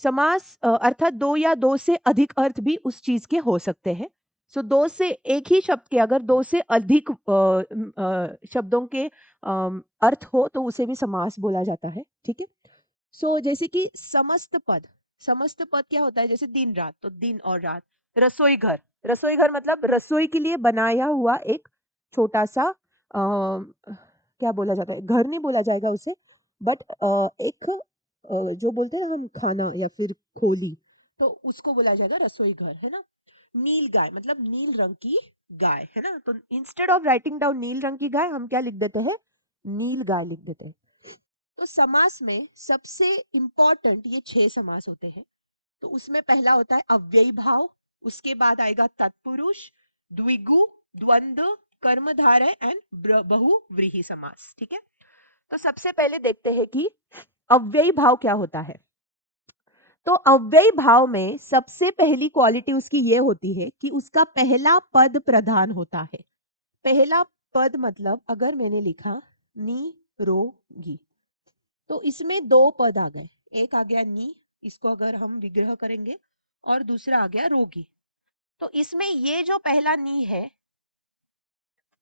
समास अर्थात दो या दो से अधिक अर्थ भी उस चीज के हो सकते हैं। सो दो से एक ही शब्द के अगर दो से अधिक शब्दों के अर्थ हो तो उसे भी समास बोला जाता है। ठीक है, सो जैसे कि समस्त पद। समस्त पद क्या होता है? जैसे दिन रात, तो दिन और रात। रसोई घर, रसोई घर मतलब रसोई के लिए बनाया हुआ एक छोटा सा क्या बोला जाता है, घर नहीं बोला जाएगा उसे, बट एक जो बोलते हैं ना हम, खाना या फिर खोली, तो उसको बोला जाएगा रसोई घर, है ना। नील गाय मतलब नील रंग की गाय, है ना। तो इंस्टेड ऑफ राइटिंग डाउन नील रंग की गाय, हम क्या लिख देते हैं? नील गाय लिख देते हैं। तो समास में सबसे इंपॉर्टेंट ये 6 समास होते हैं। तो उसमें पहला होता है अव्ययी भाव, उसके बाद आएगा तत्पुरुष, द्विगु, द्वंद्व, कर्मधारय एंड बहुव्रीहि समास। ठीक है, तो सबसे पहले देखते हैं कि अव्ययी भाव क्या होता है। तो अव्ययी भाव में सबसे पहली क्वालिटी उसकी ये होती है कि उसका पहला पद प्रधान होता है। पहला पद मतलब अगर मैंने लिखा निरोगी, तो इसमें दो पद आ गए। एक आ गया नी, इसको अगर हम विग्रह करेंगे, और दूसरा आ गया रोगी। तो इसमें ये जो पहला नी है,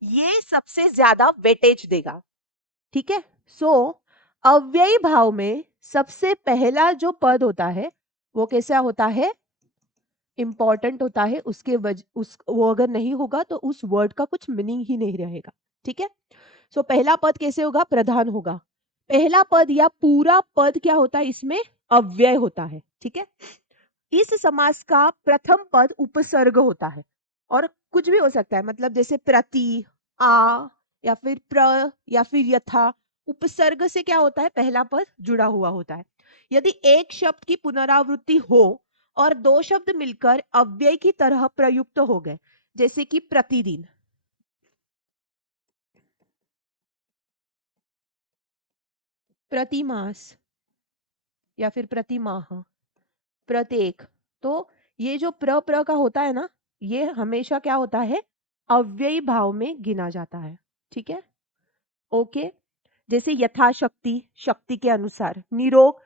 ये सबसे ज्यादा वेटेज देगा। ठीक है, सो अव्ययी भाव में सबसे पहला जो पद होता है वो कैसा होता है? इंपॉर्टेंट होता है। उसके उस वो अगर नहीं होगा तो उस वर्ड का कुछ मीनिंग ही नहीं रहेगा। ठीक है, सो पहला पद कैसे होगा? प्रधान होगा। पहला पद या पूरा पद क्या होता है इसमें? अव्यय होता है। ठीक है, इस समास का प्रथम पद उपसर्ग होता है, और कुछ भी हो सकता है, मतलब जैसे प्रति, आ, या फिर प्र, या फिर यथा। उपसर्ग से क्या होता है? पहला पद जुड़ा हुआ होता है। यदि एक शब्द की पुनरावृत्ति हो और दो शब्द मिलकर अव्यय की तरह प्रयुक्त हो गए, जैसे कि प्रतिदिन, प्रतिमास, या फिर प्रति माह, प्रत्येक, तो ये जो प्र का होता है ना, ये हमेशा क्या होता है? अव्ययी भाव में गिना जाता है। ठीक है, ओके। जैसे यथाशक्ति, शक्ति के अनुसार। निरोग,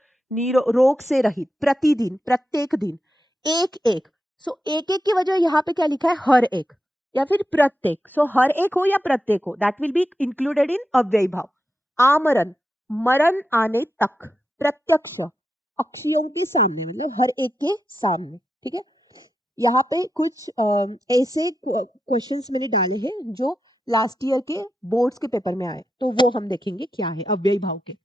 रोग से रहित। प्रतिदिन, प्रत्येक दिन। एक एक, सो एक एक की वजह यहाँ पे क्या लिखा है? हर एक, या फिर प्रत्येक। सो हर एक हो या प्रत्येक हो, that will be included in अव्ययी भाव। आमरण, मरण आने तक। प्रत्यक्ष, अक्षियों के सामने, मतलब हर एक के सामने। ठीक है, यहाँ पे कुछ ऐसे क्वेश्चंस मैंने डाले हैं जो लास्ट ईयर के बोर्ड्स के पेपर में आए, तो वो हम देखेंगे क्या है अव्ययी भाव के।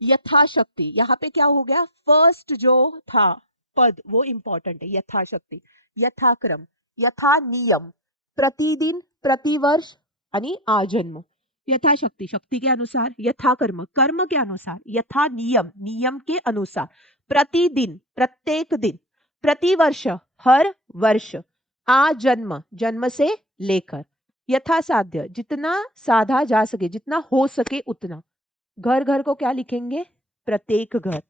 यथाशक्ति, यहाँ पे क्या हो गया? फर्स्ट जो था पद वो इंपॉर्टेंट है, यथाशक्ति। यथाक्रम, यथा नियम, प्रतिदिन, प्रतिवर्ष, यानी आजन्म। यथाशक्ति, शक्ति के अनुसार। यथाकर्म, कर्म के अनुसार। यथा नियम, नियम के अनुसार। प्रतिदिन, प्रत्येक दिन। प्रतिवर्ष, हर वर्ष। आजन्म, जन्म से लेकर। यथासाध्य, जितना साधा जा सके, जितना हो सके उतना। घर घर को क्या लिखेंगे? प्रत्येक घर।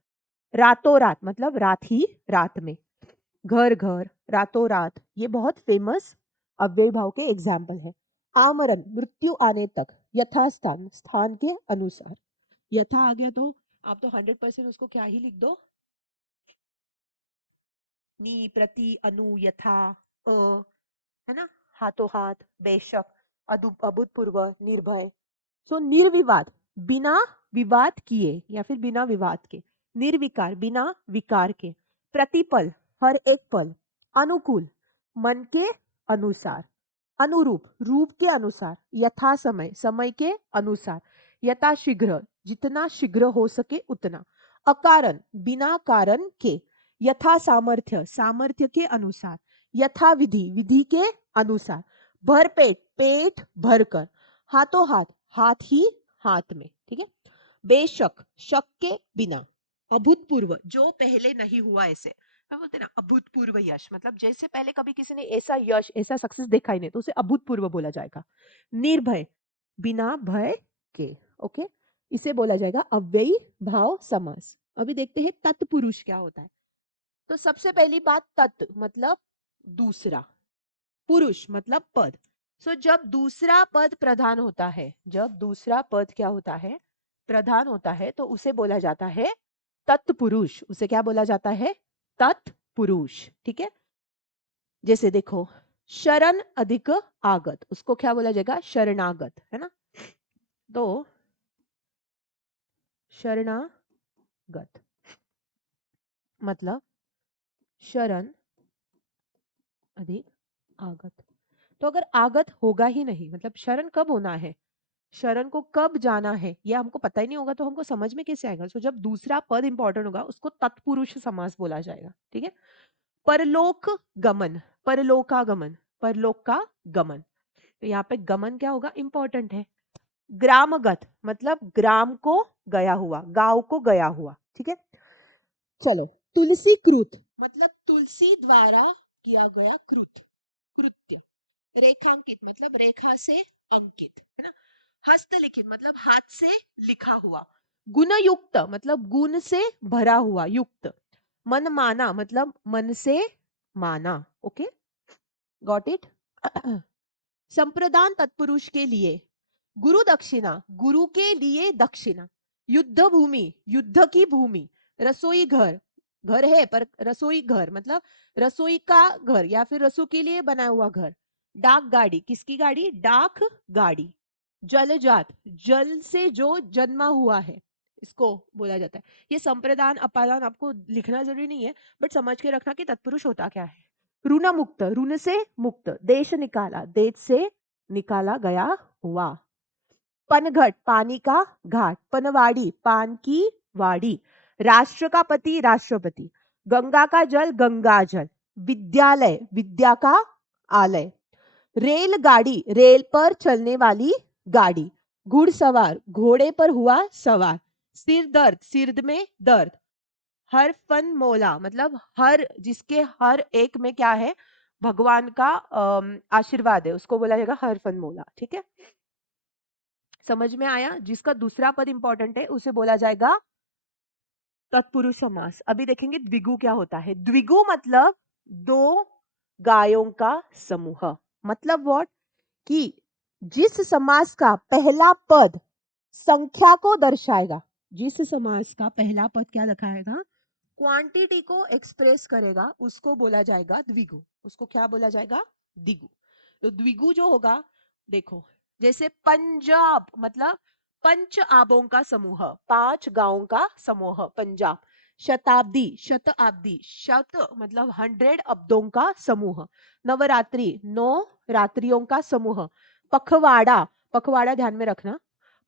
रातों रात मतलब रात ही रात में। घर घर, रातों रात, ये बहुत फेमस अव्ययी भाव के एग्जाम्पल है। आमरण, मृत्यु आने तक। यथास्थान, स्थान के अनुसार। यथा आ गया तो आप तो 100% उसको क्या ही लिख दो, नी, प्रति, अनु, यथा, अ, है ना, हाथों हाथ, बेशक, अभूतपूर्व, निर्भय। सो निर्विवाद, बिना विवाद किए या फिर बिना विवाद के। निर्विकार, बिना विकार के। प्रतिपल, हर एक पल। अनुकूल, मन के अनुसार। अनुरूप, रूप के अनुसार। यथा समय, समय के अनुसार। यथा शीघ्र, जितना शीघ्र हो सके उतना। अकारण, बिना कारण के। यथा सामर्थ्य, सामर्थ्य के अनुसार। यथा विधि, विधि के अनुसार। भरपेट, पेट भरकर। हाथों हाथ, हाथ ही हाथ में। ठीक है। बेशक, शक के बिना। अभूतपूर्व, जो पहले नहीं हुआ ऐसे। मैं बोलते ना अभूतपूर्व यश, मतलब जैसे पहले कभी किसी ने ऐसा यश, ऐसा सक्सेस देखा ही नहीं, तो उसे अभूतपूर्व बोला जाएगा। निर्भय, बिना भय के। ओके, इसे बोला जाएगा अव्ययी भाव समास। अभी देखते हैं तत्पुरुष क्या होता है। तो सबसे पहली बात, तत् मतलब दूसरा, पुरुष मतलब पद। सो जब दूसरा पद प्रधान होता है, जब दूसरा पद क्या होता है, प्रधान होता है, तो उसे बोला जाता है तत्पुरुष। उसे क्या बोला जाता है? तत्पुरुष। ठीक है। जैसे देखो, शरण अधिक आगत, उसको क्या बोला जाएगा? शरणागत, है ना। तो शरणागत मतलब शरण अधिक आगत। तो अगर आगत होगा ही नहीं, मतलब शरण कब होना है, शरण को कब जाना है, ये हमको पता ही नहीं होगा, तो हमको समझ में कैसे आएगा? सो जब दूसरा पद इंपॉर्टेंट होगा, उसको तत्पुरुष समास बोला जाएगा। ठीक है। परलोक गमन, परलोकागमन, परलोक का गमन। तो यहाँ पे गमन क्या होगा? इंपॉर्टेंट है। ग्रामगत मतलब ग्राम को गया हुआ, गांव को गया हुआ। ठीक है। चलो, तुलसी कृत मतलब तुलसी द्वारा किया गया कृत, कृत्य। रेखांकित मतलब रेखा से अंकित, है ना। हस्तलिखित मतलब हाथ से लिखा हुआ। गुणयुक्त मतलब गुण से भरा हुआ, युक्त। मन माना मतलब मन से माना। Okay, got it. संप्रदान तत्पुरुष के लिए। गुरु दक्षिणा, गुरु के लिए दक्षिणा। युद्ध भूमि, युद्ध की भूमि। रसोई घर, घर है पर रसोई घर मतलब रसोई का घर या फिर रसोई के लिए बना हुआ घर। डाक गाड़ी, किसकी गाड़ी? डाक गाड़ी। जलजात, जल से जो जन्मा हुआ है, इसको बोला जाता है। ये संप्रदान अपादान आपको लिखना जरूरी नहीं है, बट समझ के रखना कि तत्पुरुष होता क्या है। ऋण मुक्त, ऋण से मुक्त। देश निकाला, देश से निकाला गया हुआ। पनघट, पानी का घाट। पनवाड़ी, पान की वाड़ी। राष्ट्र का पति, राष्ट्रपति। गंगा का जल, गंगा जल। विद्यालय, विद्या का आलय। रेलगाड़ी, रेल पर चलने वाली गाड़ी। घुड़सवार, घोड़े पर हुआ सवार। सिर दर्द, सिर में दर्द। हर फन मोला मतलब हर, जिसके हर एक में क्या है? भगवान का आशीर्वाद है, उसको बोला जाएगा हर फन मोला। ठीक है, समझ में आया? जिसका दूसरा पद इंपॉर्टेंट है उसे बोला जाएगा तत्पुरुष समास। अभी देखेंगे द्विगु क्या होता है। द्विगु मतलब दो गायों का समूह। मतलब व्हाट? कि जिस समास का पहला पद संख्या को दर्शाएगा, जिस समास का पहला पद क्या दिखाएगा? क्वांटिटी को एक्सप्रेस करेगा, उसको बोला जाएगा द्विगु। उसको क्या बोला जाएगा? द्विगु। तो द्विगु जो होगा, देखो, जैसे पंजाब मतलब पंच आबों का समूह, पांच गांवों का समूह पंजाब। शताब्दी, शताब्दी, शत मतलब 100 अब्दों का समूह। नवरात्रि, 9 रात्रियों का समूह। पखवाड़ा, पखवाड़ा ध्यान में रखना,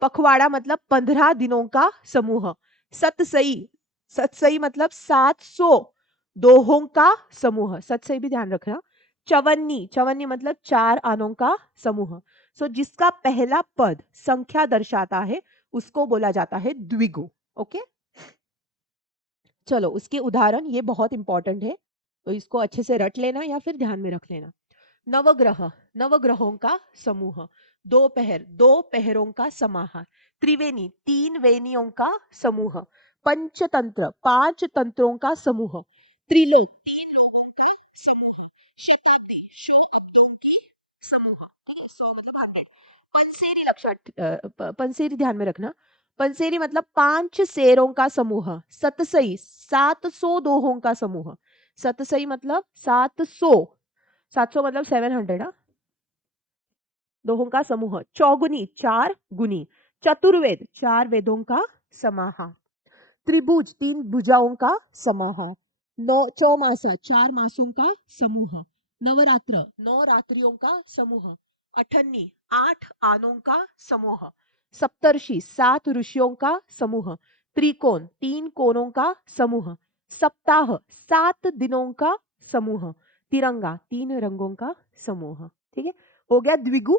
पखवाड़ा मतलब 15 दिनों का समूह। सतसई, सतसई मतलब 700 दोहों का समूह। सतसई भी ध्यान रखना। चवन्नी, चवन्नी मतलब 4 आनों का समूह। सो जिसका पहला पद संख्या दर्शाता है उसको बोला जाता है द्विगु। ओके, चलो उसके उदाहरण, ये बहुत इंपॉर्टेंट है, तो इसको अच्छे से रट लेना या फिर ध्यान में रख लेना। नवग्रह, नवग्रहों का समूह। दोपहर, दो पहरों का समाहार। त्रिवेणी, तीन वेनियों का समूह। पंचतंत्र, पांच तंत्रों का समूह। त्रिलोक, तीन लोगों का समूह। शताब्दी, 100 अब्दों की समूह। ठीक है, 100 मतलब 100। पंसेरी पंसेरी ध्यान में रखना। पंसेरी मतलब 5 शेरों का समूह। सतसई, 700 दोहों का समूह। सतसई मतलब 700, 700 मतलब 700। हाँ, दोहों का समूह। चौगुनी, 4 गुनी। चतुर्वेद, 4 वेदों का समाहार। त्रिभुज, 3 भुजाओं का समाहार। नौ चौमासा, 4 मासों का समूह। नवरात्र, 9 रात्रियों का समूह। अठन्नी, 8 आनों का समूह। सप्तर्षि, 7 ऋषियों का समूह। त्रिकोण, 3 कोणों का समूह। सप्ताह, 7 दिनों का समूह। तिरंगा, 3 रंगों का समूह। ठीक है, हो गया द्विगु।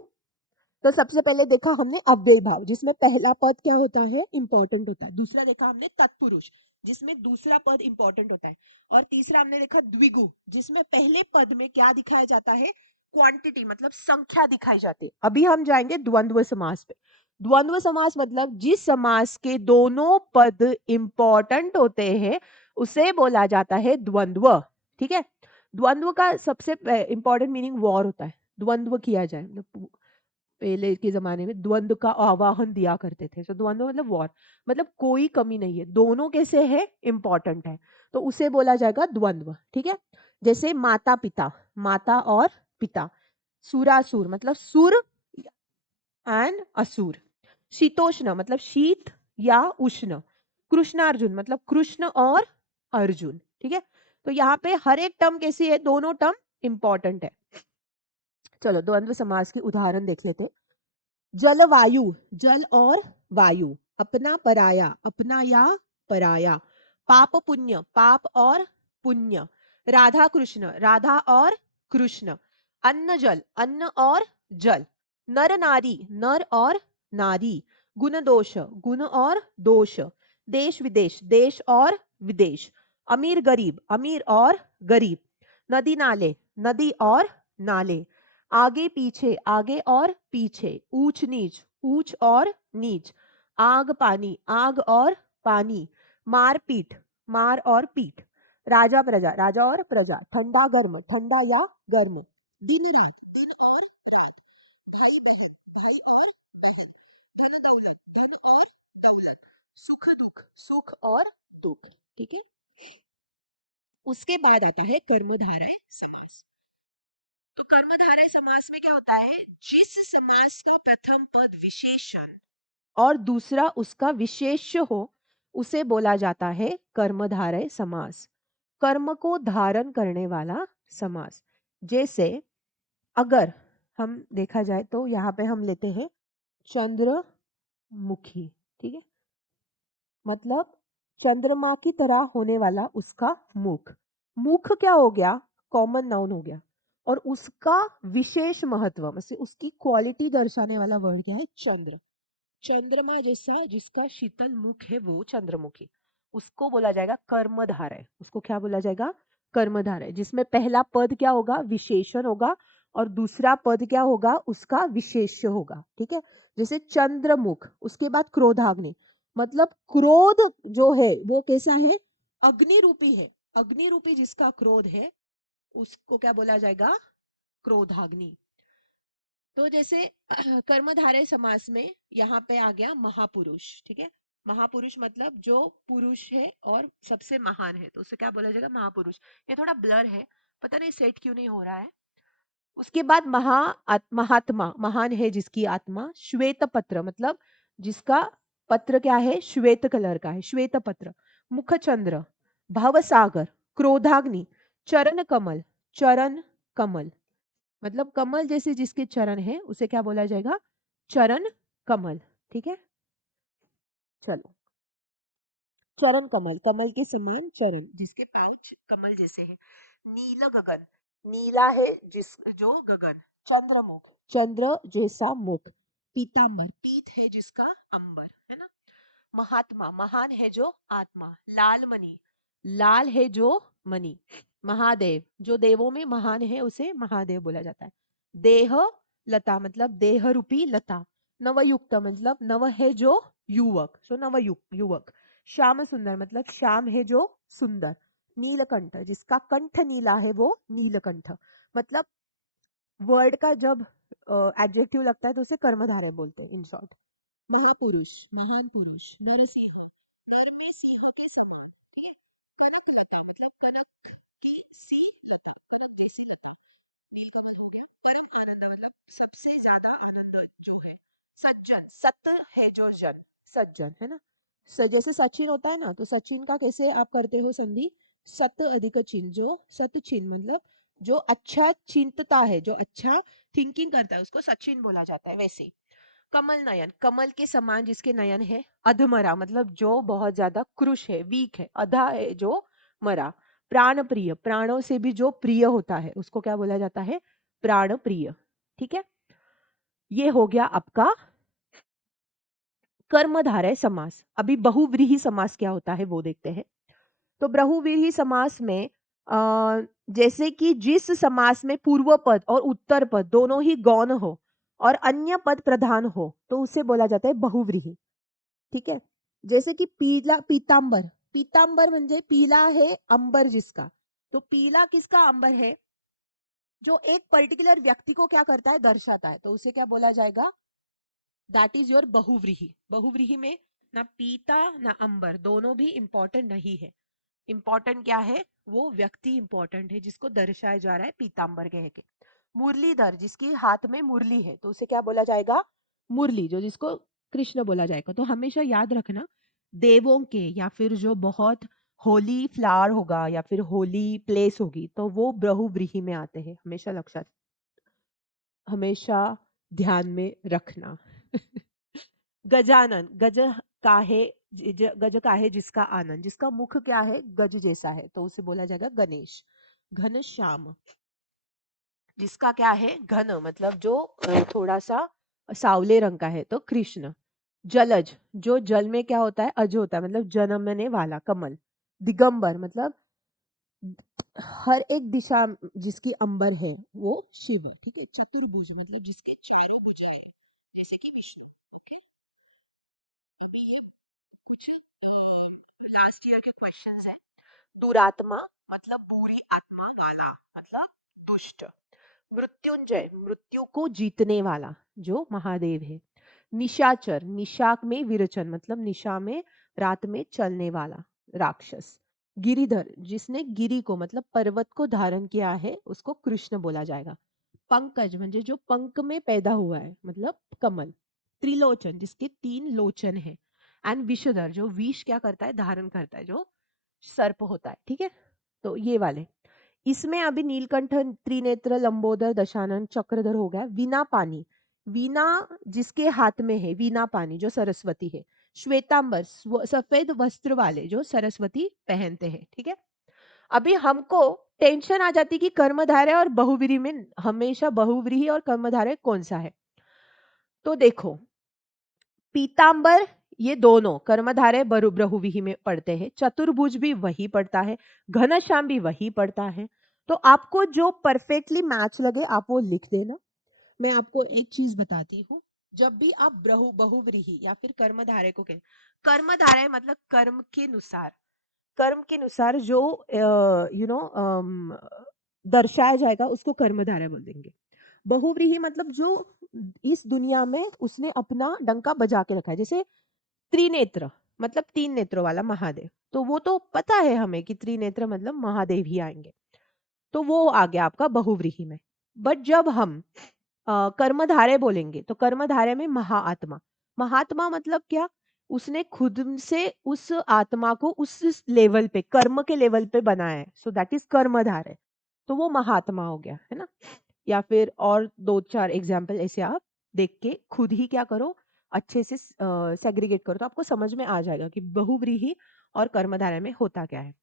तो सबसे पहले देखा हमने अव्ययी भाव, जिसमें पहला पद क्या होता है, इंपॉर्टेंट होता है। दूसरा देखा हमने तत्पुरुष, जिसमें दूसरा पद इंपॉर्टेंट होता है। और तीसरा हमने देखा द्विगु, जिसमें पहले पद में क्या दिखाया जाता है, क्वांटिटी मतलब संख्या दिखाई जाती है। अभी हम जाएंगे द्वंद्व समास पे। द्वंद्व समास मतलब जिस समास के दोनों पद इंपॉर्टेंट होते हैं उसे बोला जाता है द्वंद्व। ठीक है, द्वंद्व का सबसे इंपॉर्टेंट मीनिंग वॉर होता है। द्वंद्व किया जाए मतलब पहले के जमाने में द्वंद्व का आवाहन दिया करते थे। तो द्वंद्व मतलब वॉर, मतलब कोई कमी नहीं है, दोनों कैसे है, इंपॉर्टेंट है, तो उसे बोला जाएगा द्वंद्व। ठीक है, जैसे माता पिता, माता और पिता। सुरासुर मतलब सुर एंड असुर। शीतोष्ण मतलब शीत या उष्ण। कृष्णार्जुन मतलब कृष्ण और अर्जुन। ठीक है, तो यहाँ पे हर एक टर्म कैसी है, दोनों टर्म इंपॉर्टेंट है। चलो द्वंद्व समास की उदाहरण देख लेते। जलवायु, जल और वायु। अपना पराया, अपना या पराया। पाप पुण्य, पाप और पुण्य। राधा कृष्ण, राधा और कृष्ण। अन्न जल, अन्न और जल। नर नारी, नर और नारी। गुण दोष, गुण और दोष। देश विदेश, देश और विदेश। अमीर गरीब, अमीर और गरीब। नदी नाले, नदी और नाले। आगे पीछे, आगे और पीछे। ऊंच नीच, ऊंच और नीच। आग पानी, आग और पानी। मार पीट, मार और पीट। राजा प्रजा, राजा और प्रजा। ठंडा गर्म, ठंडा या गर्म। दिन रात, दिन और रात। भाई बहन, भाई और बहन। धन दौलत, धन और दौलत। सुख दुख, सुख और दुख। ठीक है, उसके बाद आता है कर्मधारय समास। तो कर्मधारय समास में क्या होता है, जिस समास का प्रथम पद विशेषण और दूसरा उसका विशेष्य हो उसे बोला जाता है कर्मधारय समास। कर्म को धारण करने वाला समास। जैसे अगर हम देखा जाए तो यहाँ पे हम लेते हैं चंद्रमुखी। ठीक है, मतलब चंद्रमा की तरह होने वाला उसका मुख। मुख क्या हो गया, कॉमन नाउन हो गया। और उसका विशेष महत्व मतलब उसकी क्वालिटी दर्शाने वाला वर्ड क्या है, चंद्र। चंद्रमा जैसा जिसका शीतल मुख है वो चंद्रमुखी, उसको बोला जाएगा कर्मधारय। उसको क्या बोला जाएगा, कर्मधारय, जिसमें पहला पद क्या होगा, विशेषण होगा, और दूसरा पद क्या होगा, उसका विशेष्य होगा। ठीक है, जैसे चंद्रमुख, उसके बाद क्रोधाग्नि, मतलब क्रोध जो है वो कैसा है, अग्नि रूपी है। अग्नि रूपी जिसका क्रोध है उसको क्या बोला जाएगा, क्रोधाग्नि। तो जैसे कर्मधारय समास में यहाँ पे आ गया महापुरुष। ठीक है, महापुरुष मतलब जो पुरुष है और सबसे महान है, तो उसे क्या बोला जाएगा, महापुरुष। ये थोड़ा ब्लर है, पता नहीं सेट क्यों नहीं हो रहा है। उसके बाद महात्मा, महान है जिसकी आत्मा। श्वेत पत्र मतलब जिसका पत्र क्या है, श्वेत कलर का है, श्वेत पत्र। मुखचंद्र, भवसागर, क्रोधाग्नि। चरण कमल, चरण कमल मतलब कमल जैसे जिसके चरण है उसे क्या बोला जाएगा, चरण कमल। ठीक है, चलो चरण कमल, कमल के समान चरण जिसके पाउच कमल जैसे हैं। नील गगन, नीला है जिस जो गगन। चंद्रमुख, चंद्र जैसा मुख। पीतांबर, पीत है जिसका अंबर, है ना। महात्मा, महान है जो आत्मा। लाल मणि, लाल है जो मणि। महादेव, जो देवों में महान है उसे महादेव बोला जाता है। देह लता मतलब देह रूपी लता। नवयुक्त मतलब नव है जो युवक, सो नवयुक्त युवक। श्याम सुंदर मतलब श्याम है जो सुंदर। नीलकंठ जिसका कंठ नीला है वो नीलकंठ। मतलब वर्ड का जब एडजेक्टिव लगता है तो उसे कर्मधारय बोलते हैं इन शॉर्ट। महापुरुष महान पुरुष। नरसिंह नर में सिंह के समान, ठीक है। कनक लता मतलब कनक की सी लता, कनक जैसी लता। नीलकमल हो गया। परम आनंद मतलब सबसे ज्यादा आनंद जो है। सज्जन सत है जो जन, सज्जन है ना। जैसे सचिन होता है ना, तो सचिन का कैसे आप करते हो संधि, सत अधिक चिन्ह, जो सत चिन्ह मतलब जो अच्छा चिंतता है, जो अच्छा थिंकिंग करता है उसको सचिन बोला जाता है। वैसे कमल नयन कमल के समान जिसके नयन है। अधमरा मतलब जो बहुत ज्यादा क्रुश है, वीक है। अधा है जो मरा। प्राण प्रिय प्राणों से भी जो प्रिय होता है उसको क्या बोला जाता है, प्राण प्रिय। ठीक है, ये हो गया आपका कर्मधारय समास। अभी बहुव्रीहि समास क्या होता है वो देखते हैं। तो बहुव्रीहि समास में जैसे कि जिस समास में पूर्व पद और उत्तर पद दोनों ही गौण हो और अन्य पद प्रधान हो तो उसे बोला जाता है बहुव्रीहि। ठीक है, जैसे कि पीला पीतांबर, पीतांबर म्हणजे पीला है अंबर जिसका, तो पीला किसका अंबर है, जो एक पर्टिकुलर व्यक्ति को क्या करता है दर्शाता है, तो उसे क्या बोला जाएगा, दैट इज योर बहुव्रीहि। बहुव्रीहि में ना पीता ना अंबर दोनों भी इंपॉर्टेंट नहीं है। इंपॉर्टेंट क्या है, वो व्यक्ति इंपॉर्टेंट है जिसको दर्शाया जा रहा है पीतांबर कह के। मुरलीधर जिसके हाथ में मुरली है तो उसे क्या बोला जाएगा, मुरली, जो जिसको कृष्ण बोला जाएगा। तो हमेशा याद रखना, देवों के या फिर जो बहुत होली फ्लावर होगा या फिर होली प्लेस होगी तो वो बहुव्रीहि में आते हैं, हमेशा लक्षात, हमेशा ध्यान में रखना। गजानन गज काहे, गज काहे जिसका आनंद, जिसका मुख क्या है गज जैसा है तो उसे बोला जाएगा गणेश। घन श्याम जिसका क्या है घन मतलब जो थोड़ा सा सावले रंग का है तो कृष्ण। जलज जो जल में क्या होता है अज होता है मतलब जन्मने वाला कमल। दिगंबर मतलब हर एक दिशा जिसकी अंबर है वो शिव। ठीक है, चतुर्भुज मतलब जिसके चारों भुजाएं जैसे कि विष्णु। ओके, अभी ये कुछ लास्ट ईयर के क्वेश्चंस हैं। दुरात्मा मतलब बुरी आत्मा वाला मतलब दुष्ट। मृत्युंजय मृत्यु को जीतने वाला जो महादेव है। निशाचर निशाक में विरचन मतलब निशा में रात में चलने वाला राक्षस। गिरिधर जिसने गिरी को मतलब पर्वत को धारण किया है उसको कृष्ण बोला जाएगा। पंकज म्हणजे जो पंख में पैदा हुआ है मतलब कमल। त्रिलोचन जिसके 3 लोचन है। एंड विषधर जो विष क्या करता है धारण करता है, जो सर्प होता है। ठीक है, तो ये वाले इसमें अभी नीलकंठ त्रिनेत्र लंबोदर दशानन चक्रधर हो गया। वीणा पानी, वीणा जिसके हाथ में है, वीणा पानी जो सरस्वती है। श्वेतांबर सफेद वस्त्र वाले जो सरस्वती पहनते हैं। ठीक है, अभी हमको टेंशन आ जाती कि कर्मधारय और बहुव्रीहि में हमेशा बहुव्रीहि और कर्मधारय कौन सा है। तो देखो पीतांबर ये दोनों कर्मधारय बहुव्रीहि में पढ़ते हैं। चतुर्भुज भी वही पढ़ता है, घनश्याम भी वही पढ़ता है। तो आपको जो परफेक्टली मैच लगे आप वो लिख देना। मैं आपको एक चीज बताती हूँ, जब भी आप बहुव्रीहि या फिर कर्मधारय को कहें, कर्मधारय मतलब कर्म के अनुसार, कर्म के अनुसार जो दर्शाया जाएगा उसको कर्मधारय बोल देंगे। बहुव्रीहि मतलब जो इस दुनिया में उसने अपना डंका बजा के रखा है, जैसे त्रिनेत्र मतलब 3 नेत्रों वाला महादेव, तो वो तो पता है हमें कि त्रिनेत्र मतलब महादेव ही आएंगे, तो वो आ गया आपका बहुव्रीहि में। बट जब हम कर्मधारय बोलेंगे तो कर्मधारय में महाआत्मा, महात्मा मतलब क्या, उसने खुद से उस आत्मा को उस लेवल पे कर्म के लेवल पे बनाया है, सो दैट इज कर्मधारय, तो वो महात्मा हो गया है ना। या फिर और 2-4 एग्जाम्पल ऐसे आप देख के खुद ही क्या करो, अच्छे से सेग्रीगेट करो तो आपको समझ में आ जाएगा कि बहुव्रीहि और कर्मधारय में होता क्या है।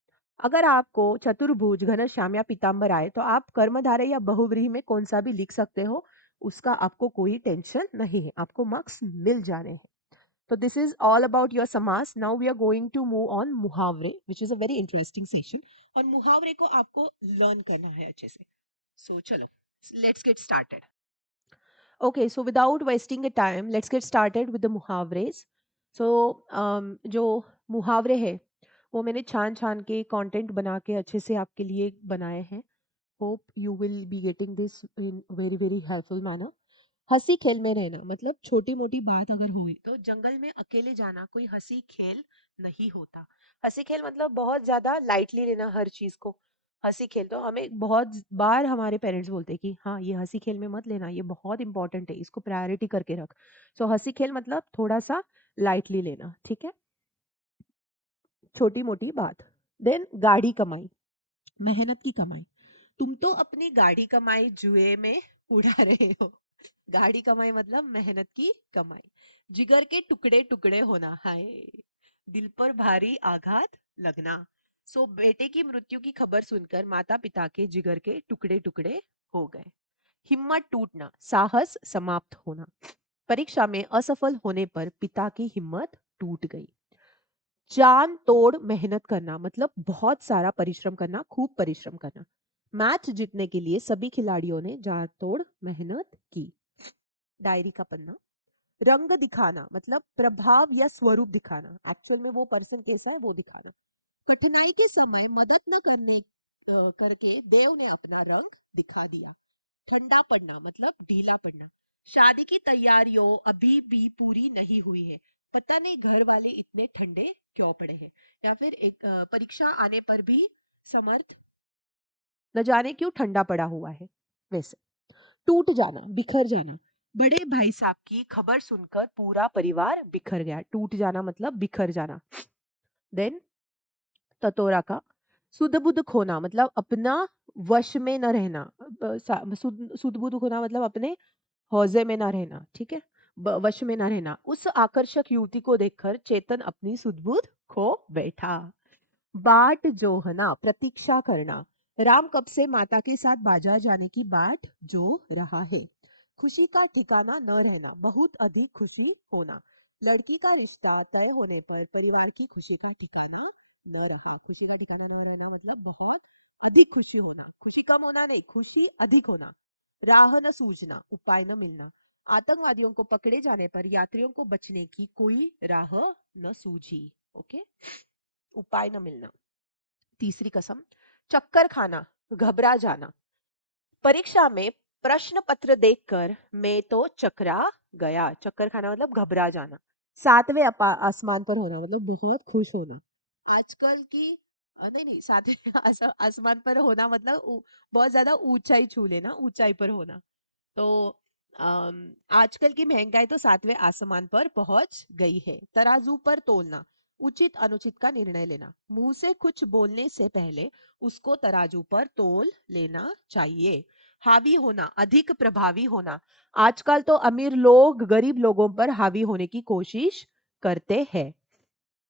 अगर आपको चतुर्भुज घनश्याम या पीतांबर आए तो आप कर्मधारय या बहुव्रीहि में कौन सा भी लिख सकते हो, उसका आपको कोई टेंशन नहीं है, आपको मार्क्स मिल जाने हैं। तो this is all about your समास. Now we are going to move on मुहावरे, which is a very interesting session. और मुहावरे को आपको लर्न करना है अच्छे से. सो चलो, let's get started. Okay, so without wasting a time, let's get started with the muhavres. So, जो मुहावरे है वो मैंने छान छान के कंटेंट बना के अच्छे से आपके लिए बनाए हैं. Hope you will be getting this in very very helpful manner. हंसी खेल में रहना मतलब छोटी मोटी बात अगर हुई तो जंगल में अकेले जाना कोई हंसी खेल नहीं होता. हंसी खेल मतलब बहुत ज्यादा लाइटली लेना हर चीज को. हंसी खेल तो हमें बहुत बार हमारे पेरेंट्स बोलते हैं कि हाँ ये हंसी खेल में मत लेना, ये बहुत इंपॉर्टेंट है, इसको प्रायोरिटी करके रख. सो हंसी खेल मतलब थोड़ा सा लाइटली लेना, ठीक है, छोटी मोटी बात. देन गाढ़ी कमाई, मेहनत की कमाई. तुम तो अपनी गाढ़ी कमाई जुए में उड़ा रहे हो. गाढ़ी कमाई मतलब मेहनत की कमाई. जिगर के टुकड़े टुकड़े होना, हाय, दिल पर भारी आघात लगना. सो बेटे की मृत्यु की खबर सुनकर माता पिता के जिगर के टुकड़े टुकड़े हो गए. हिम्मत टूटना, साहस समाप्त होना. परीक्षा में असफल होने पर पिता की हिम्मत टूट गई. जान तोड़ मेहनत करना मतलब बहुत सारा परिश्रम करना, खूब परिश्रम करना. मैच जीतने के लिए सभी खिलाड़ियों ने जान तोड़ मेहनत की. डायरी का पन्ना. रंग दिखाना मतलब प्रभाव या स्वरूप दिखाना, एक्चुअल में वो पर्सन कैसा है वो दिखाना. कठिनाई के समय मदद न करके देव ने अपना रंग दिखा दिया. ठंडा पड़ना मतलब ढीला पड़ना. शादी की तैयारियों अभी भी पूरी नहीं हुई है, पता नहीं घर वाले इतने ठंडे क्यों पड़े हैं. या फिर एक परीक्षा आने पर भी समर्थ न जाने क्यों ठंडा पड़ा हुआ है. वैसे टूट जाना, बिखर जाना. बड़े भाई साहब की खबर सुनकर पूरा परिवार बिखर गया. टूट जाना मतलब बिखर जाना. देन ततोरा का सुध बुध खोना मतलब अपना वश में न रहना. सुध बुध खोना मतलब अपने हौजे में ना रहना, ठीक है, वश में ना रहना. उस आकर्षक युवती को देखकर चेतन अपनी सुध-बुध खो बैठा. बाट जोहना, प्रतीक्षा करना. राम कब से माता के साथ बाजार जाने की बाट जो रहा है. खुशी का ठिकाना न रहना, बहुत अधिक खुशी होना. लड़की का रिश्ता तय होने पर परिवार की खुशी का ठिकाना न रहा. खुशी का ठिकाना न रहना मतलब बहुत अधिक खुशी होना. खुशी कम होना नहीं, खुशी अधिक होना. राह न सूझना, उपाय न मिलना. आतंकवादियों को पकड़े जाने पर यात्रियों को बचने की कोई राह न सूझी. ओके, उपाय न मिलना. तीसरी कसम. चक्कर खाना, घबरा जाना. परीक्षा में प्रश्न पत्र देखकर मैं तो चकरा गया. चक्कर खाना मतलब घबरा जाना. सातवें आसमान पर होना मतलब बहुत खुश होना. आजकल की नहीं नहीं, सातवें आसमान पर होना मतलब बहुत ज्यादा ऊंचाई छू लेना, ऊंचाई पर होना. तो आजकल की महंगाई तो सातवें आसमान पर पहुंच गई है. तराजू पर तोलना, उचित अनुचित का निर्णय लेना. मुंह से कुछ बोलने से पहले उसको तराजू पर तोल लेना चाहिए. हावी होना, अधिक प्रभावी होना. आजकल तो अमीर लोग गरीब लोगों पर हावी होने की कोशिश करते हैं.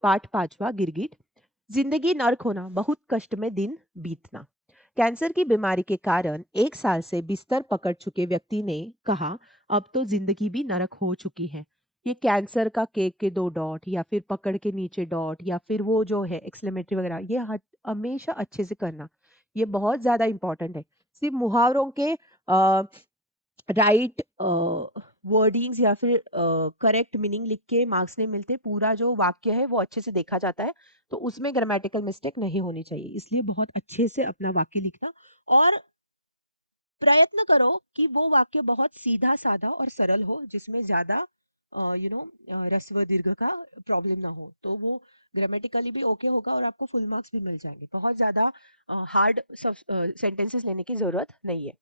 पाठ पांचवा, गिरगिट. जिंदगी नर्क होना, बहुत कष्ट में दिन बीतना. कैंसर की बीमारी के कारण 1 साल से बिस्तर पकड़ चुके व्यक्ति ने कहा अब तो जिंदगी भी नरक हो चुकी है. ये कैंसर का केक के 2 डॉट या फिर पकड़ के नीचे डॉट या फिर वो जो है एक्सक्लेमेटरी वगैरह, ये हमेशा अच्छे से करना. ये बहुत ज्यादा इंपॉर्टेंट है. सिर्फ मुहावरों के राइट वर्डिंग्स या फिर करेक्ट मीनिंग लिख के मार्क्स नहीं मिलते. पूरा जो वाक्य है वो अच्छे से देखा जाता है, तो उसमें ग्रामेटिकल मिस्टेक नहीं होनी चाहिए. इसलिए बहुत अच्छे से अपना वाक्य लिखना. और प्रयत्न करो कि वो वाक्य बहुत सीधा साधा और सरल हो, जिसमें ज्यादा रस्व दीर्घ का प्रॉब्लम ना हो, तो वो ग्रामेटिकली भी ओके होगा और आपको फुल मार्क्स भी मिल जाएंगे. बहुत ज्यादा हार्ड सेंटेंसेस लेने की जरूरत नहीं है.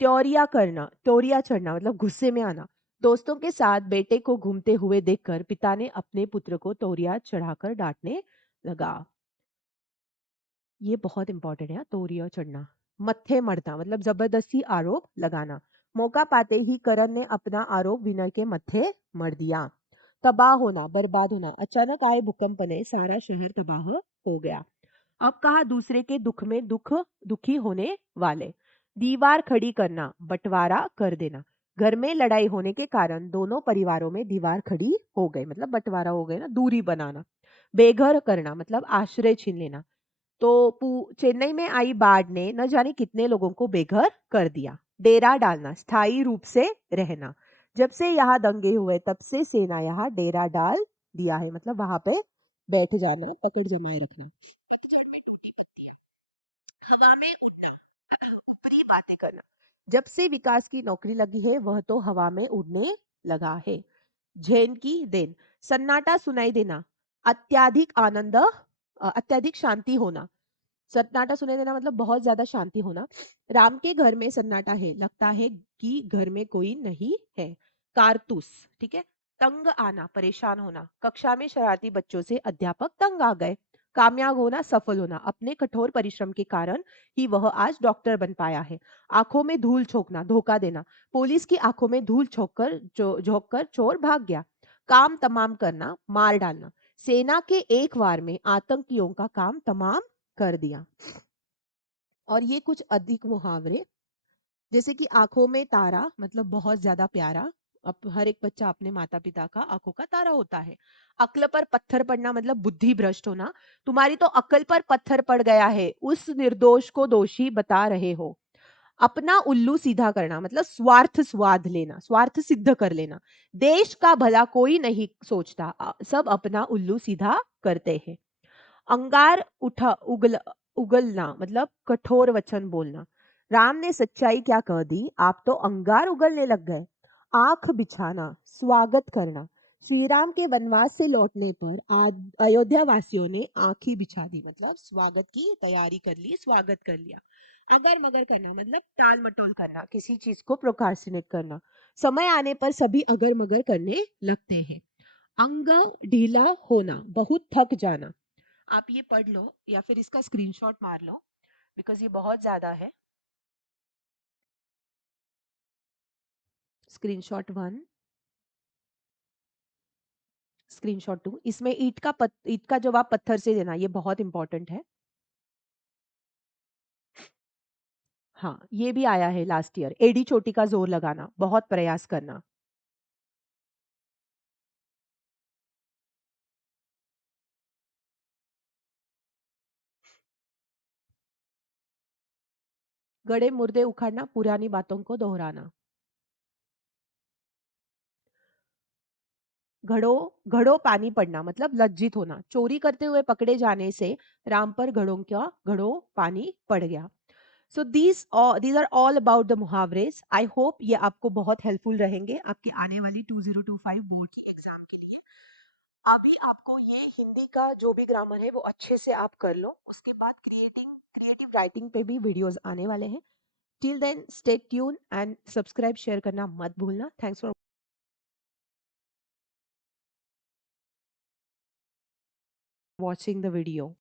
त्योरिया करना, त्योरिया चढ़ना मतलब गुस्से में आना. दोस्तों के साथ बेटे को घूमते हुए देखकर पिता ने अपने पुत्र को तौरिया चढ़ाकर डांटने लगा. ये बहुत इंपॉर्टेंट है, तौरिया चढ़ना. मत्थे मढ़ना मतलब जबरदस्ती आरोप लगाना. मौका पाते ही करण ने अपना आरोप विनय के मत्थे मढ़ दिया. तबाह होना, बर्बाद होना. अचानक आए भूकंप ने सारा शहर तबाह हो गया. अब कहा दूसरे के दुख में दुखी होने वाले. दीवार खड़ी करना, बंटवारा कर देना. घर में लड़ाई होने के कारण दोनों परिवारों में दीवार खड़ी हो गई, मतलब बंटवारा हो गया ना, दूरी बनाना। बेघर करना मतलब आश्रय छीन लेना। तो चेन्नई में आई बाढ़ ने न जाने कितने लोगों को बेघर कर दिया। डेरा डालना, स्थायी रूप से रहना। जब से यहाँ दंगे हुए तब से सेना यहाँ डेरा डाल दिया है, मतलब वहां पे बैठ जाना, पकड़ जमाए रखना। पतझड़ में टूटी पत्तियां, हवा में उड़ना, ऊपरी बातें करना। जब से विकास की नौकरी लगी है वह तो हवा में उड़ने लगा है। झेन की देन, सन्नाटा सुनाई देना, अत्याधिक आनंद, अत्याधिक शांति होना। सन्नाटा सुनाई देना मतलब बहुत ज्यादा शांति होना। राम के घर में सन्नाटा है, लगता है कि घर में कोई नहीं है। कारतूस, ठीक है। तंग आना, परेशान होना। कक्षा में शरारती बच्चों से अध्यापक तंग आ गए। कामयाब होना, सफल होना, अपने कठोर परिश्रम के कारण ही वह आज डॉक्टर बन पाया है। आंखों में धूल झोंकना, धोखा देना। पुलिस की आंखों में धूल झोंक कर चोर भाग गया। काम तमाम करना, मार डालना। सेना के एक वार में आतंकियों का काम तमाम कर दिया। और ये कुछ अधिक मुहावरे, जैसे कि आंखों में तारा मतलब बहुत ज्यादा प्यारा। अब हर एक बच्चा अपने माता पिता का आंखों का तारा होता है। अक्ल पर पत्थर पड़ना मतलब बुद्धि भ्रष्ट होना। तुम्हारी तो अक्ल पर पत्थर पड़ गया है, उस निर्दोष को दोषी बता रहे हो। अपना उल्लू सीधा करना मतलब स्वार्थ स्वाद लेना, स्वार्थ सिद्ध कर लेना। देश का भला कोई नहीं सोचता, सब अपना उल्लू सीधा करते हैं। अंगार उठा उगलना मतलब कठोर वचन बोलना। राम ने सच्चाई क्या कह दी, आप तो अंगार उगलने लग गए। आंख बिछाना, स्वागत करना। श्री राम के वनवास से लौटने पर अयोध्या वासियों ने आंखें बिछा दी, मतलब स्वागत की तैयारी कर ली, स्वागत कर लिया। अगर मगर करना मतलब टाल मटोल करना, किसी चीज को प्रोकास्टिनेट करना। समय आने पर सभी अगर मगर करने लगते हैं। अंग ढीला होना, बहुत थक जाना। आप ये पढ़ लो या फिर इसका स्क्रीनशॉट मार लो, बिकॉज ये बहुत ज्यादा है। स्क्रीनशॉट 1, स्क्रीनशॉट 2, इसमें ईंट का जवाब पत्थर से देना, ये बहुत इंपॉर्टेंट है। हाँ, ये भी आया है लास्ट ईयर। एडी चोटी का जोर लगाना, बहुत प्रयास करना। गड़े मुर्दे उखाड़ना, पुरानी बातों को दोहराना। घड़ो घड़ो पानी पड़ना मतलब लज्जित होना। चोरी करते हुए पकड़े जाने से राम पर घड़ों पानी पड़ गया। So these are all about the मुहावरेज। आई होप ये आपको बहुत हेल्पफुल रहेंगे आपके आने वाली 2025 बोर्ड की एग्जाम के लिए। अभी आपको ये हिंदी का जो भी ग्रामर है वो अच्छे से आप कर लो, उसके बाद क्रिएटिव राइटिंग पे भी वीडियोस आने वाले हैं। Till then stay tune and subscribe share करना मत भूलना। Thanks for watching the video.